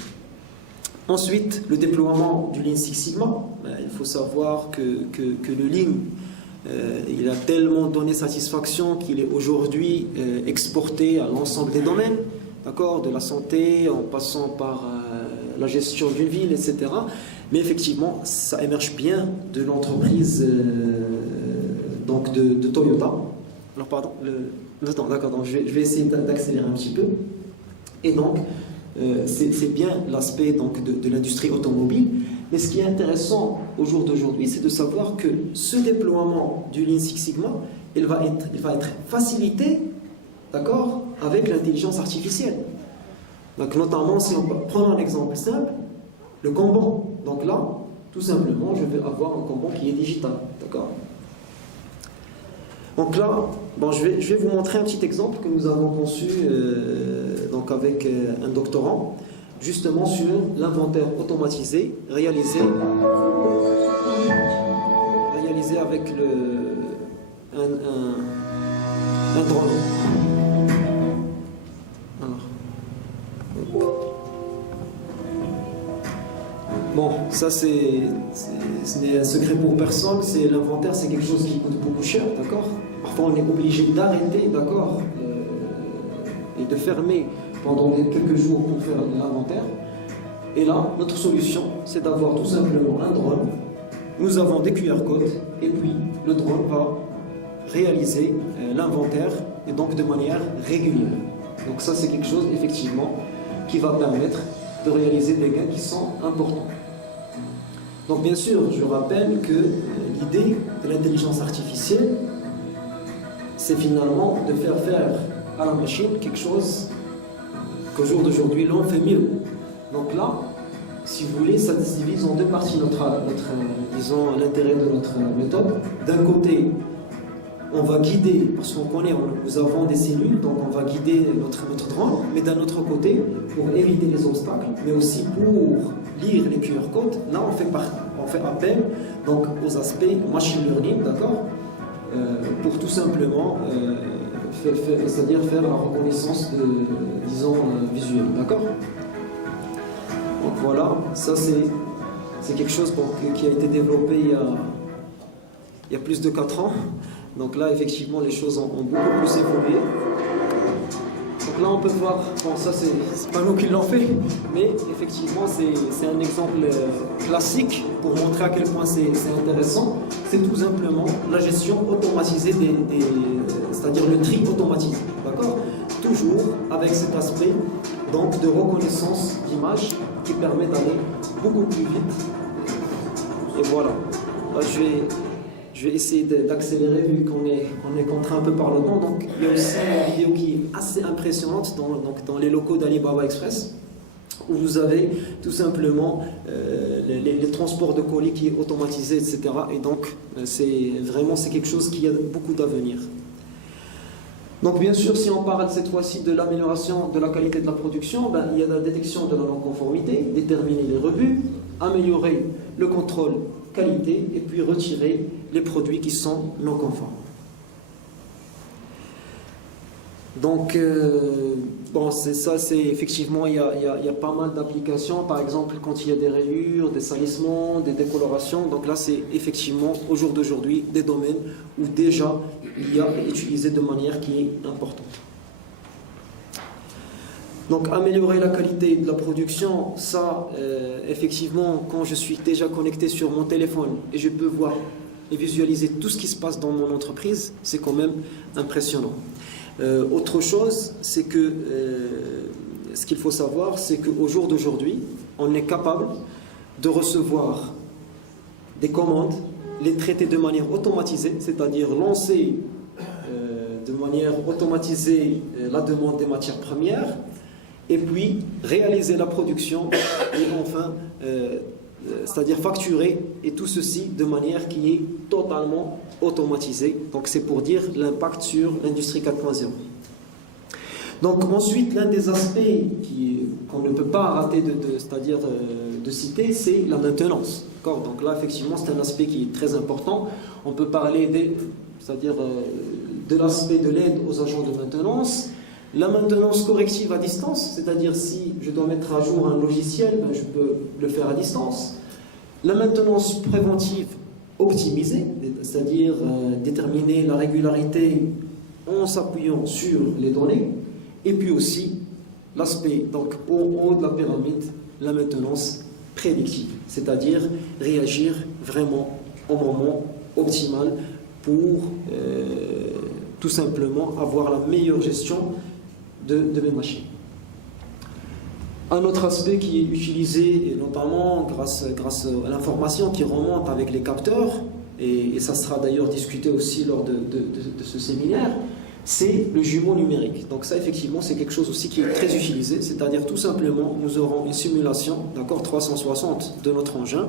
Ensuite, le déploiement du Lean Six Sigma. Il faut savoir que le Lean, il a tellement donné satisfaction qu'il est aujourd'hui exporté à l'ensemble des domaines, d'accord, de la santé, en passant par la gestion d'une ville, etc. Mais effectivement, ça émerge bien de l'entreprise donc de Toyota. Alors pardon, le temps, d'accord, donc je vais essayer d'accélérer un petit peu. Et donc, c'est bien l'aspect donc de l'industrie automobile. Mais ce qui est intéressant au jour d'aujourd'hui, c'est de savoir que ce déploiement du Lean Six Sigma, il va être facilité, d'accord, avec l'intelligence artificielle. Donc notamment, si on prend un exemple simple, le Kanban. Donc là, tout simplement, je vais avoir un Kanban qui est digital, d'accord. Donc là, je vais vous montrer un petit exemple que nous avons conçu donc avec un doctorant, justement sur l'inventaire automatisé réalisé avec un drone. Alors. Bon, ça ce n'est un secret pour personne, c'est l'inventaire, c'est quelque chose qui coûte beaucoup cher, d'accord? Parfois on est obligé d'arrêter, d'accord, et de fermer pendant quelques jours pour faire l'inventaire. Et là, notre solution, c'est d'avoir tout simplement un drone. Nous avons des QR codes, et puis le drone va réaliser l'inventaire, et donc de manière régulière. Donc ça, c'est quelque chose, effectivement, qui va permettre de réaliser des gains qui sont importants. Donc bien sûr, je rappelle que l'idée de l'intelligence artificielle, c'est finalement de faire à la machine quelque chose qu'au jour d'aujourd'hui, l'on fait mieux. Donc là, si vous voulez, ça se divise en deux parties, disons, l'intérêt de notre méthode. D'un côté, on va guider, parce qu'on connaît, nous avons des cellules, donc on va guider notre drone, mais d'un autre côté, pour éviter les obstacles, mais aussi pour lire les QR codes, là on fait appel donc, aux aspects machine learning, d'accord, pour tout simplement c'est-à-dire faire la reconnaissance disons, visuelle, d'accord. Donc voilà, ça c'est quelque chose qui a été développé il y a plus de 4 ans. Donc là, effectivement, les choses ont beaucoup plus évolué. Donc là, on peut voir, bon, ça c'est pas nous qui l'ont fait, mais effectivement, c'est un exemple classique pour montrer à quel point c'est intéressant. C'est tout simplement la gestion automatisée c'est-à-dire le tri automatisé, d'accord? Toujours avec cet aspect donc de reconnaissance d'image qui permet d'aller beaucoup plus vite. Et voilà. Là, je vais essayer d'accélérer vu qu'on est contraint un peu par le temps. Donc, il y a aussi une vidéo qui est assez impressionnante dans les locaux d'Alibaba Express où vous avez tout simplement les transports de colis qui est automatisé, etc. Et donc, c'est quelque chose qui a beaucoup d'avenir. Donc bien sûr, si on parle cette fois-ci de l'amélioration de la qualité de la production, il y a la détection de la non-conformité, déterminer les rebuts, améliorer le contrôle qualité et puis retirer les produits qui sont non conformes. Donc, c'est effectivement, il y a pas mal d'applications, par exemple quand il y a des rayures, des salissements, des décolorations. Donc là, c'est effectivement, au jour d'aujourd'hui, des domaines où déjà il y a utilisé de manière qui est importante. Donc, améliorer la qualité de la production, ça, effectivement, quand je suis déjà connecté sur mon téléphone et je peux voir et visualiser tout ce qui se passe dans mon entreprise, c'est quand même impressionnant. Autre chose, c'est que ce qu'il faut savoir, c'est qu'au jour d'aujourd'hui, on est capable de recevoir des commandes, les traiter de manière automatisée, c'est-à-dire lancer de manière automatisée la demande des matières premières, et puis réaliser la production, et enfin, c'est-à-dire facturer, et tout ceci de manière qui est totalement automatisée. Donc c'est pour dire l'impact sur l'industrie 4.0. Donc ensuite, l'un des aspects qu'on ne peut pas rater de citer, c'est la maintenance. Donc là, effectivement, c'est un aspect qui est très important. On peut parler de l'aspect de l'aide aux agents de maintenance. La maintenance corrective à distance, c'est-à-dire si je dois mettre à jour un logiciel, je peux le faire à distance. La maintenance préventive optimisée, c'est-à-dire déterminer la régularité en s'appuyant sur les données. Et puis aussi l'aspect, donc au haut de la pyramide, la maintenance prédictive, c'est-à-dire réagir vraiment au moment optimal pour tout simplement avoir la meilleure gestion de mes machines. Un autre aspect qui est utilisé, notamment grâce à l'information qui remonte avec les capteurs, et ça sera d'ailleurs discuté aussi lors de ce séminaire, c'est le jumeau numérique. Donc ça, effectivement, c'est quelque chose aussi qui est très utilisé, c'est-à-dire tout simplement, nous aurons une simulation, 360 de notre engin,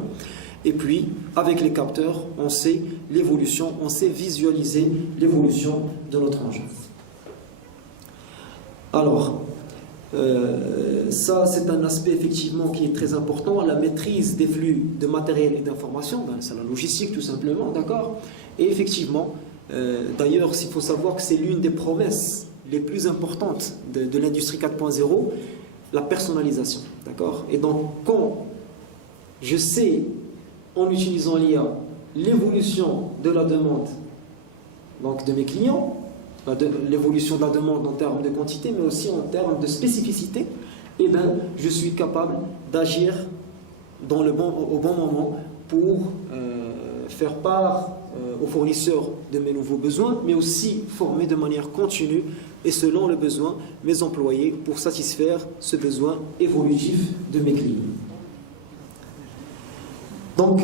et puis, avec les capteurs, on sait l'évolution, on sait visualiser l'évolution de notre engin. Alors, ça, c'est un aspect effectivement qui est très important, la maîtrise des flux de matériel et d'information, c'est la logistique tout simplement, d'accord. Et effectivement, d'ailleurs, il faut savoir que c'est l'une des promesses les plus importantes de l'industrie 4.0, la personnalisation, d'accord. Et donc, quand je sais, en utilisant l'IA, l'évolution de la demande donc de mes clients, l'évolution de la demande en termes de quantité, mais aussi en termes de spécificité, je suis capable d'agir au bon moment pour faire part aux fournisseurs de mes nouveaux besoins, mais aussi former de manière continue et selon le besoin mes employés pour satisfaire ce besoin évolutif de mes clients. Donc,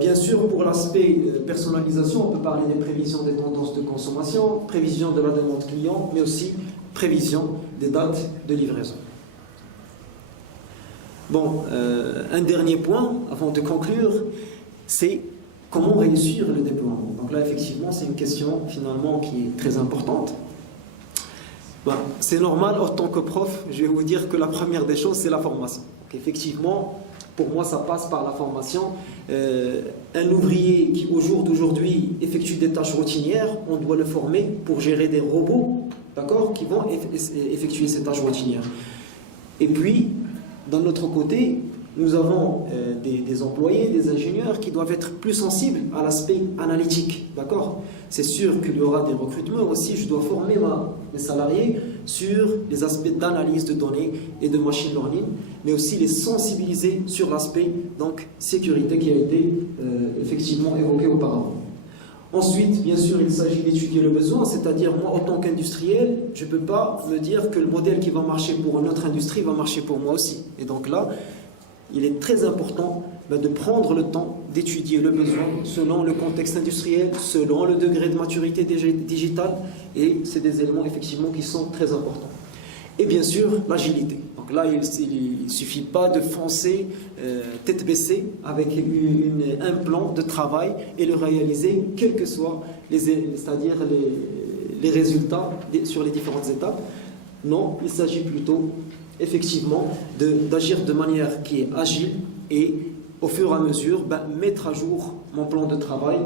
bien sûr, pour l'aspect personnalisation, on peut parler des prévisions des tendances de consommation, prévision de la demande client, mais aussi prévision des dates de livraison. Bon, un dernier point, avant de conclure, c'est comment réussir le déploiement. Donc là, effectivement, c'est une question finalement qui est très importante. C'est normal, en tant que prof, je vais vous dire que la première des choses, c'est la formation. Donc effectivement, pour moi, ça passe par la formation. Un ouvrier qui, au jour d'aujourd'hui, effectue des tâches routinières, on doit le former pour gérer des robots, d'accord, qui vont effectuer ces tâches routinières. Et puis, d'un autre côté, nous avons des employés, des ingénieurs qui doivent être plus sensibles à l'aspect analytique, d'accord. C'est sûr qu'il y aura des recrutements aussi, je dois former mes salariés sur les aspects d'analyse de données et de machine learning, mais aussi les sensibiliser sur l'aspect donc sécurité qui a été effectivement évoqué auparavant. Ensuite, bien sûr, il s'agit d'étudier le besoin, c'est-à-dire moi, en tant qu'industriel, je ne peux pas me dire que le modèle qui va marcher pour une autre industrie va marcher pour moi aussi. Et donc là, il est très important de prendre le temps d'étudier le besoin selon le contexte industriel, selon le degré de maturité digitale, et c'est des éléments effectivement qui sont très importants. Et bien sûr, l'agilité. Donc Donc là, il ne suffit pas de foncer tête baissée avec un plan de travail et le réaliser, quels que soient c'est-à-dire les résultats sur les différentes étapes. Non, il s'agit plutôt effectivement d'agir de manière qui est agile et au fur et à mesure mettre à jour mon plan de travail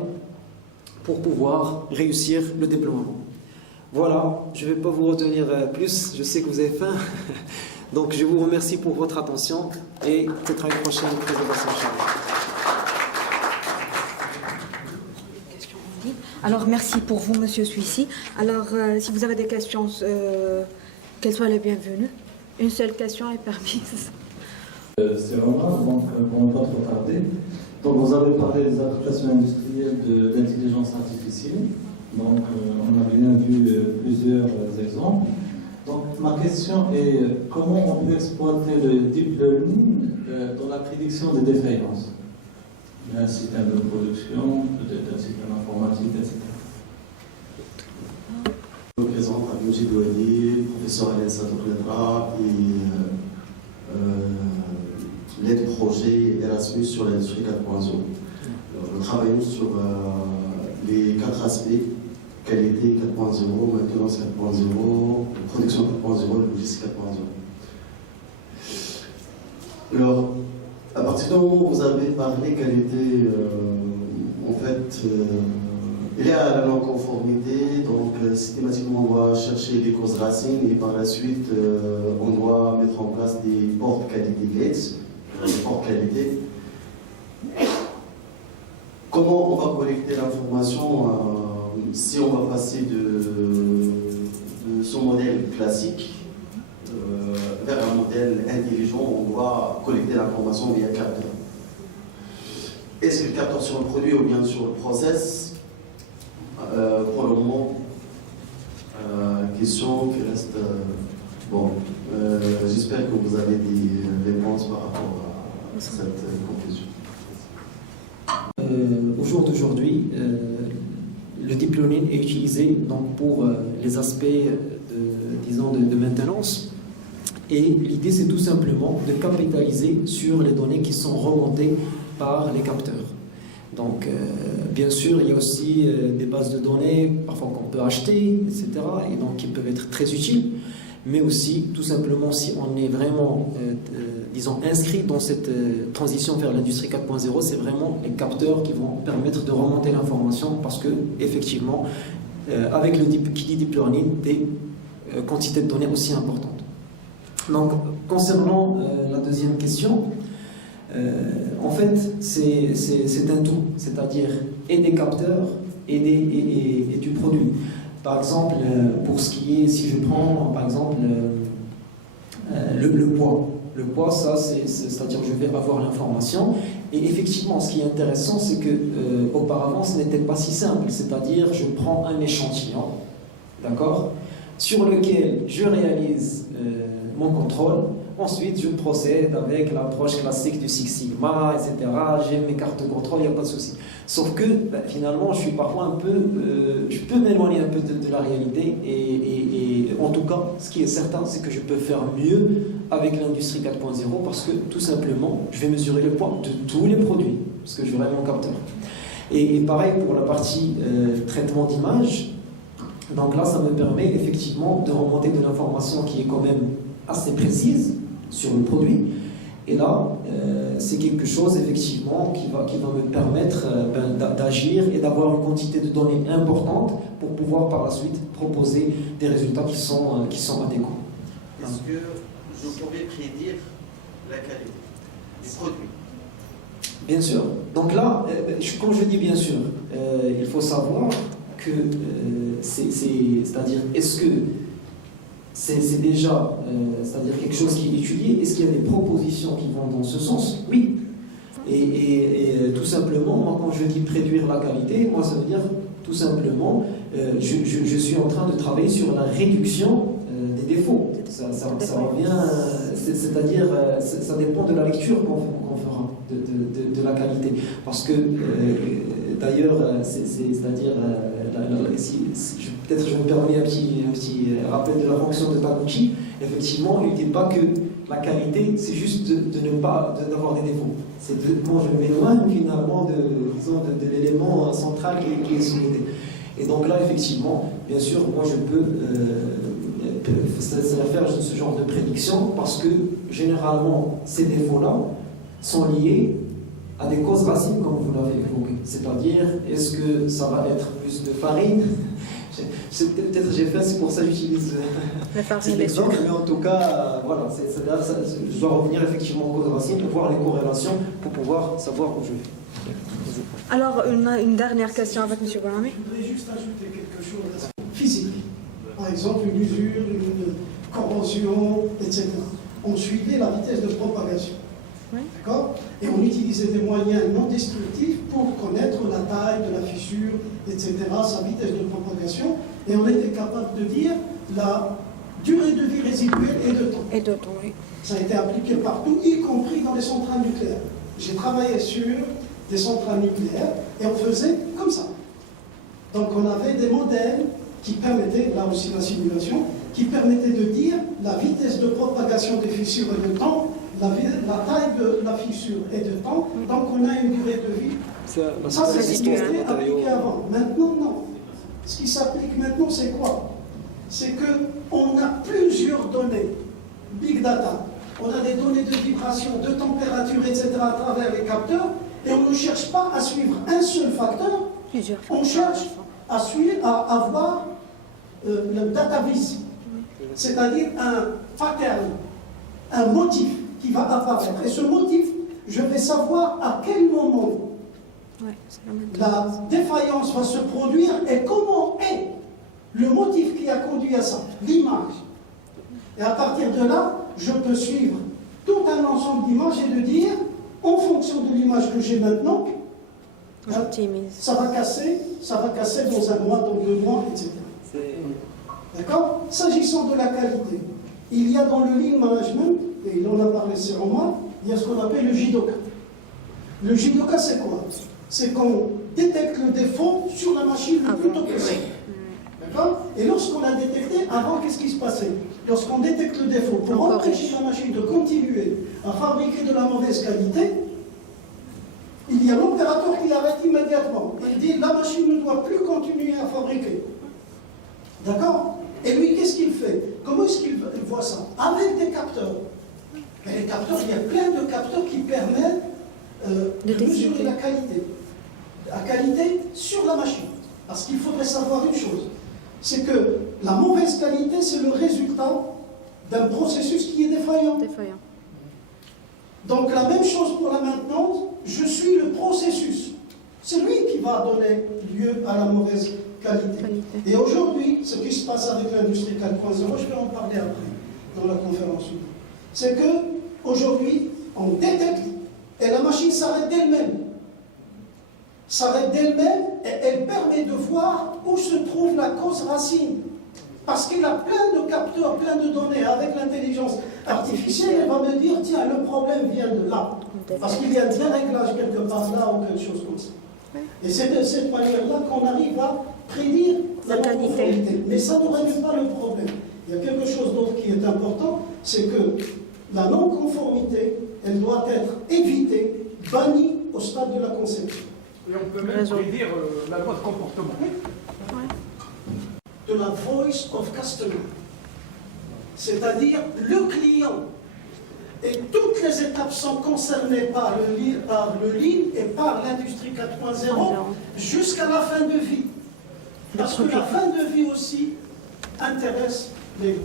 pour pouvoir réussir le déploiement. Voilà, je ne vais pas vous retenir plus, je sais que vous avez faim. Donc je vous remercie pour votre attention et peut-être à une prochaine présentation. Alors merci pour vous, Monsieur Suissi. Alors si vous avez des questions, qu'elles soient les bienvenues. Une seule question est permise. C'est Omar, donc pour ne pas trop tarder. Donc vous avez parlé des applications industrielles de l'intelligence artificielle. Donc on a bien vu plusieurs exemples. Donc ma question est comment on peut exploiter le deep learning dans la prédiction des défaillances d'un système de production, peut-être un système informatique, etc. Je me présente à Abdou Douanier, professeur à l'ENSA Tournedra et l'aide-projet Erasmus sur l'industrie 4.0. Nous travaillons sur les 4 aspects: qualité 4.0, maintenance 4.0, production 4.0 et logistique 4.0. Alors, à partir du moment où vous avez parlé qualité, en fait, il y a la non-conformité, donc systématiquement on doit chercher des causes racines et par la suite on doit mettre en place des portes qualité gates, des portes qualité. Comment on va collecter l'information si on va passer de son modèle classique vers un modèle intelligent? On doit collecter l'information via capteur. Est-ce que le capteur sur le produit ou bien sur le process? Pour le moment, question qui reste. Bon, j'espère que vous avez des réponses par rapport à cette conclusion. Au jour d'aujourd'hui, le deep learning est utilisé donc, pour les aspects de maintenance. Et l'idée, c'est tout simplement de capitaliser sur les données qui sont remontées par les capteurs. Donc, bien sûr, il y a aussi des bases de données, parfois qu'on peut acheter, etc., et donc qui peuvent être très utiles. Mais aussi, tout simplement, si on est vraiment, disons, inscrit dans cette transition vers l'industrie 4.0, c'est vraiment les capteurs qui vont permettre de remonter l'information, parce que, effectivement, avec le deep learning, des quantités de données aussi importantes. Donc, concernant la deuxième question, en fait, c'est un tout, c'est-à-dire et des capteurs et du produit. Par exemple, pour ce qui est, si je prends par exemple le poids. Le poids, ça, c'est-à-dire je vais avoir l'information. Et effectivement, ce qui est intéressant, c'est que auparavant, ce n'était pas si simple. C'est-à-dire, je prends un échantillon, d'accord, sur lequel je réalise mon contrôle. Ensuite, je procède avec l'approche classique du Six Sigma, etc. J'ai mes cartes de contrôle, il n'y a pas de souci. Sauf que, finalement, je suis parfois un peu... je peux m'éloigner un peu de la réalité. Et en tout cas, ce qui est certain, c'est que je peux faire mieux avec l'industrie 4.0 parce que, tout simplement, je vais mesurer le poids de tous les produits, parce que j'aurai mon capteur. Et pareil pour la partie traitement d'image. Donc là, ça me permet effectivement de remonter de l'information qui est quand même assez précise sur le produit. Et là, c'est quelque chose effectivement qui va me permettre d'agir et d'avoir une quantité de données importante pour pouvoir par la suite proposer des résultats qui sont adéquats. Est-ce que je pourrais prédire la qualité des produits? Bien sûr. Donc là, quand je dis bien sûr, il faut savoir que c'est-à-dire, est-ce que c'est déjà c'est-à-dire quelque chose qui est étudié? Est-ce qu'il y a des propositions qui vont dans ce sens? Oui. Et tout simplement, moi quand je dis prédire la qualité, moi ça veut dire tout simplement, je suis en train de travailler sur la réduction des défauts. Ça revient, c'est-à-dire, ça dépend de la lecture qu'on fera de la qualité. Parce que, d'ailleurs, c'est-à-dire, peut-être je me permets un petit rappel de la fonction de Taguchi. Effectivement, il ne dit pas que la qualité, c'est juste de ne pas d'avoir des défauts. C'est quand je m'éloigne finalement de l'élément central qui est souhaité. Et donc là, effectivement, bien sûr, moi je peux faire ce genre de prédiction parce que généralement, ces défauts-là sont liés à des causes racines, comme vous l'avez évoqué. C'est-à-dire, est-ce que ça va être plus de farine? Peut-être j'ai fait, c'est pour ça que j'utilise cet exemple, mais en tout cas, voilà, je dois revenir effectivement aux causes racines, voir les corrélations pour pouvoir savoir où je vais. Alors, une dernière question avec M. Bonami. Je voudrais juste ajouter quelque chose physique. Par exemple, une usure, une corrosion, etc. On suivait la vitesse de propagation. Oui. D'accord? Et on utilisait des moyens non destructifs pour connaître la taille de la fissure, etc., sa vitesse de propagation. Et on était capable de dire la durée de vie résiduelle et de temps. Et de temps, oui. Ça a été appliqué partout, y compris dans les centrales nucléaires. J'ai travaillé sur des centrales nucléaires et on faisait comme ça. Donc on avait des modèles qui permettaient, là aussi la simulation, qui permettaient de dire la vitesse de propagation des fissures et de temps, la taille de la fissure et de temps, donc on a une durée de vie. Ça, c'est ce qui était appliqué avant. Maintenant, non. Ce qui s'applique maintenant, c'est quoi? C'est qu'on a plusieurs données, big data. On a des données de vibration, de température, etc. à travers les capteurs, et on ne cherche pas à suivre un seul facteur, on cherche à avoir le database, c'est-à-dire un pattern, un motif qui va apparaître. Et ce motif, je vais savoir à quel moment la défaillance va se produire et comment est le motif qui a conduit à ça, l'image. Et à partir de là, je peux suivre tout un ensemble d'images et de dire, en fonction de l'image que j'ai maintenant, ça va casser dans un mois, dans 2 mois, etc. D'accord? S'agissant de la qualité, il y a dans le lean management, et il en a parlé Seroma, il y a ce qu'on appelle le JIDOKA. Le JIDOKA, c'est quoi? C'est qu'on détecte le défaut sur la machine le plus tôt possible. D'accord? Et lorsqu'on l'a détecté, avant, qu'est-ce qui se passait? Lorsqu'on détecte le défaut, pour empêcher la machine de continuer à fabriquer de la mauvaise qualité, il y a l'opérateur qui l'arrête immédiatement. Il dit, la machine ne doit plus continuer à fabriquer. D'accord? Et lui, qu'est-ce qu'il fait? Comment est-ce qu'il voit ça? Avec des capteurs. Et les capteurs, il y a plein de capteurs qui permettent de mesurer la qualité. La qualité sur la machine. Parce qu'il faudrait savoir une chose, c'est que la mauvaise qualité, c'est le résultat d'un processus qui est défaillant. Donc la même chose pour la maintenance, je suis le processus. C'est lui qui va donner lieu à la mauvaise qualité. Et aujourd'hui, ce qui se passe avec l'industrie 4.0, je vais en parler après, dans la conférence. C'est qu'aujourd'hui, on détecte et la machine s'arrête d'elle-même. S'arrête d'elle-même et elle permet de voir où se trouve la cause racine. Parce qu'il a plein de capteurs, plein de données. Avec l'intelligence artificielle, elle va me dire, tiens, le problème vient de là. Parce qu'il y a un réglage quelque part là ou quelque chose comme ça. Et c'est de cette manière-là qu'on arrive à prédire la non-conformité. Mais ça ne règle pas le problème. Il y a quelque chose d'autre qui est important, c'est que la non-conformité, elle doit être évitée, bannie au stade de la conception. Et on peut même prédire la loi de comportement. De la voice of customer. C'est-à-dire le client. Et toutes les étapes sont concernées par le lean et par l'industrie 4.0 jusqu'à la fin de vie. Parce que la fin de vie aussi intéresse les gens.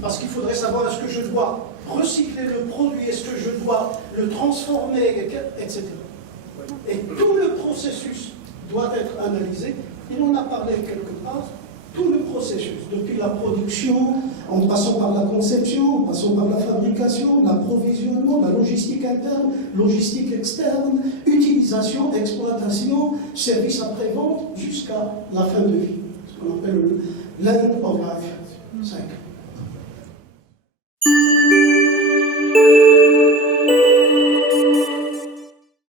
Parce qu'il faudrait savoir est-ce que je dois recycler le produit, est-ce que je dois le transformer, etc. Et tout le processus doit être analysé. Il en a parlé quelque part. Tout le processus, depuis la production, en passant par la conception, en passant par la fabrication, l'approvisionnement, la logistique interne, logistique externe, utilisation, exploitation, service après-vente, jusqu'à la fin de vie. Ce qu'on appelle l'end of life cycle.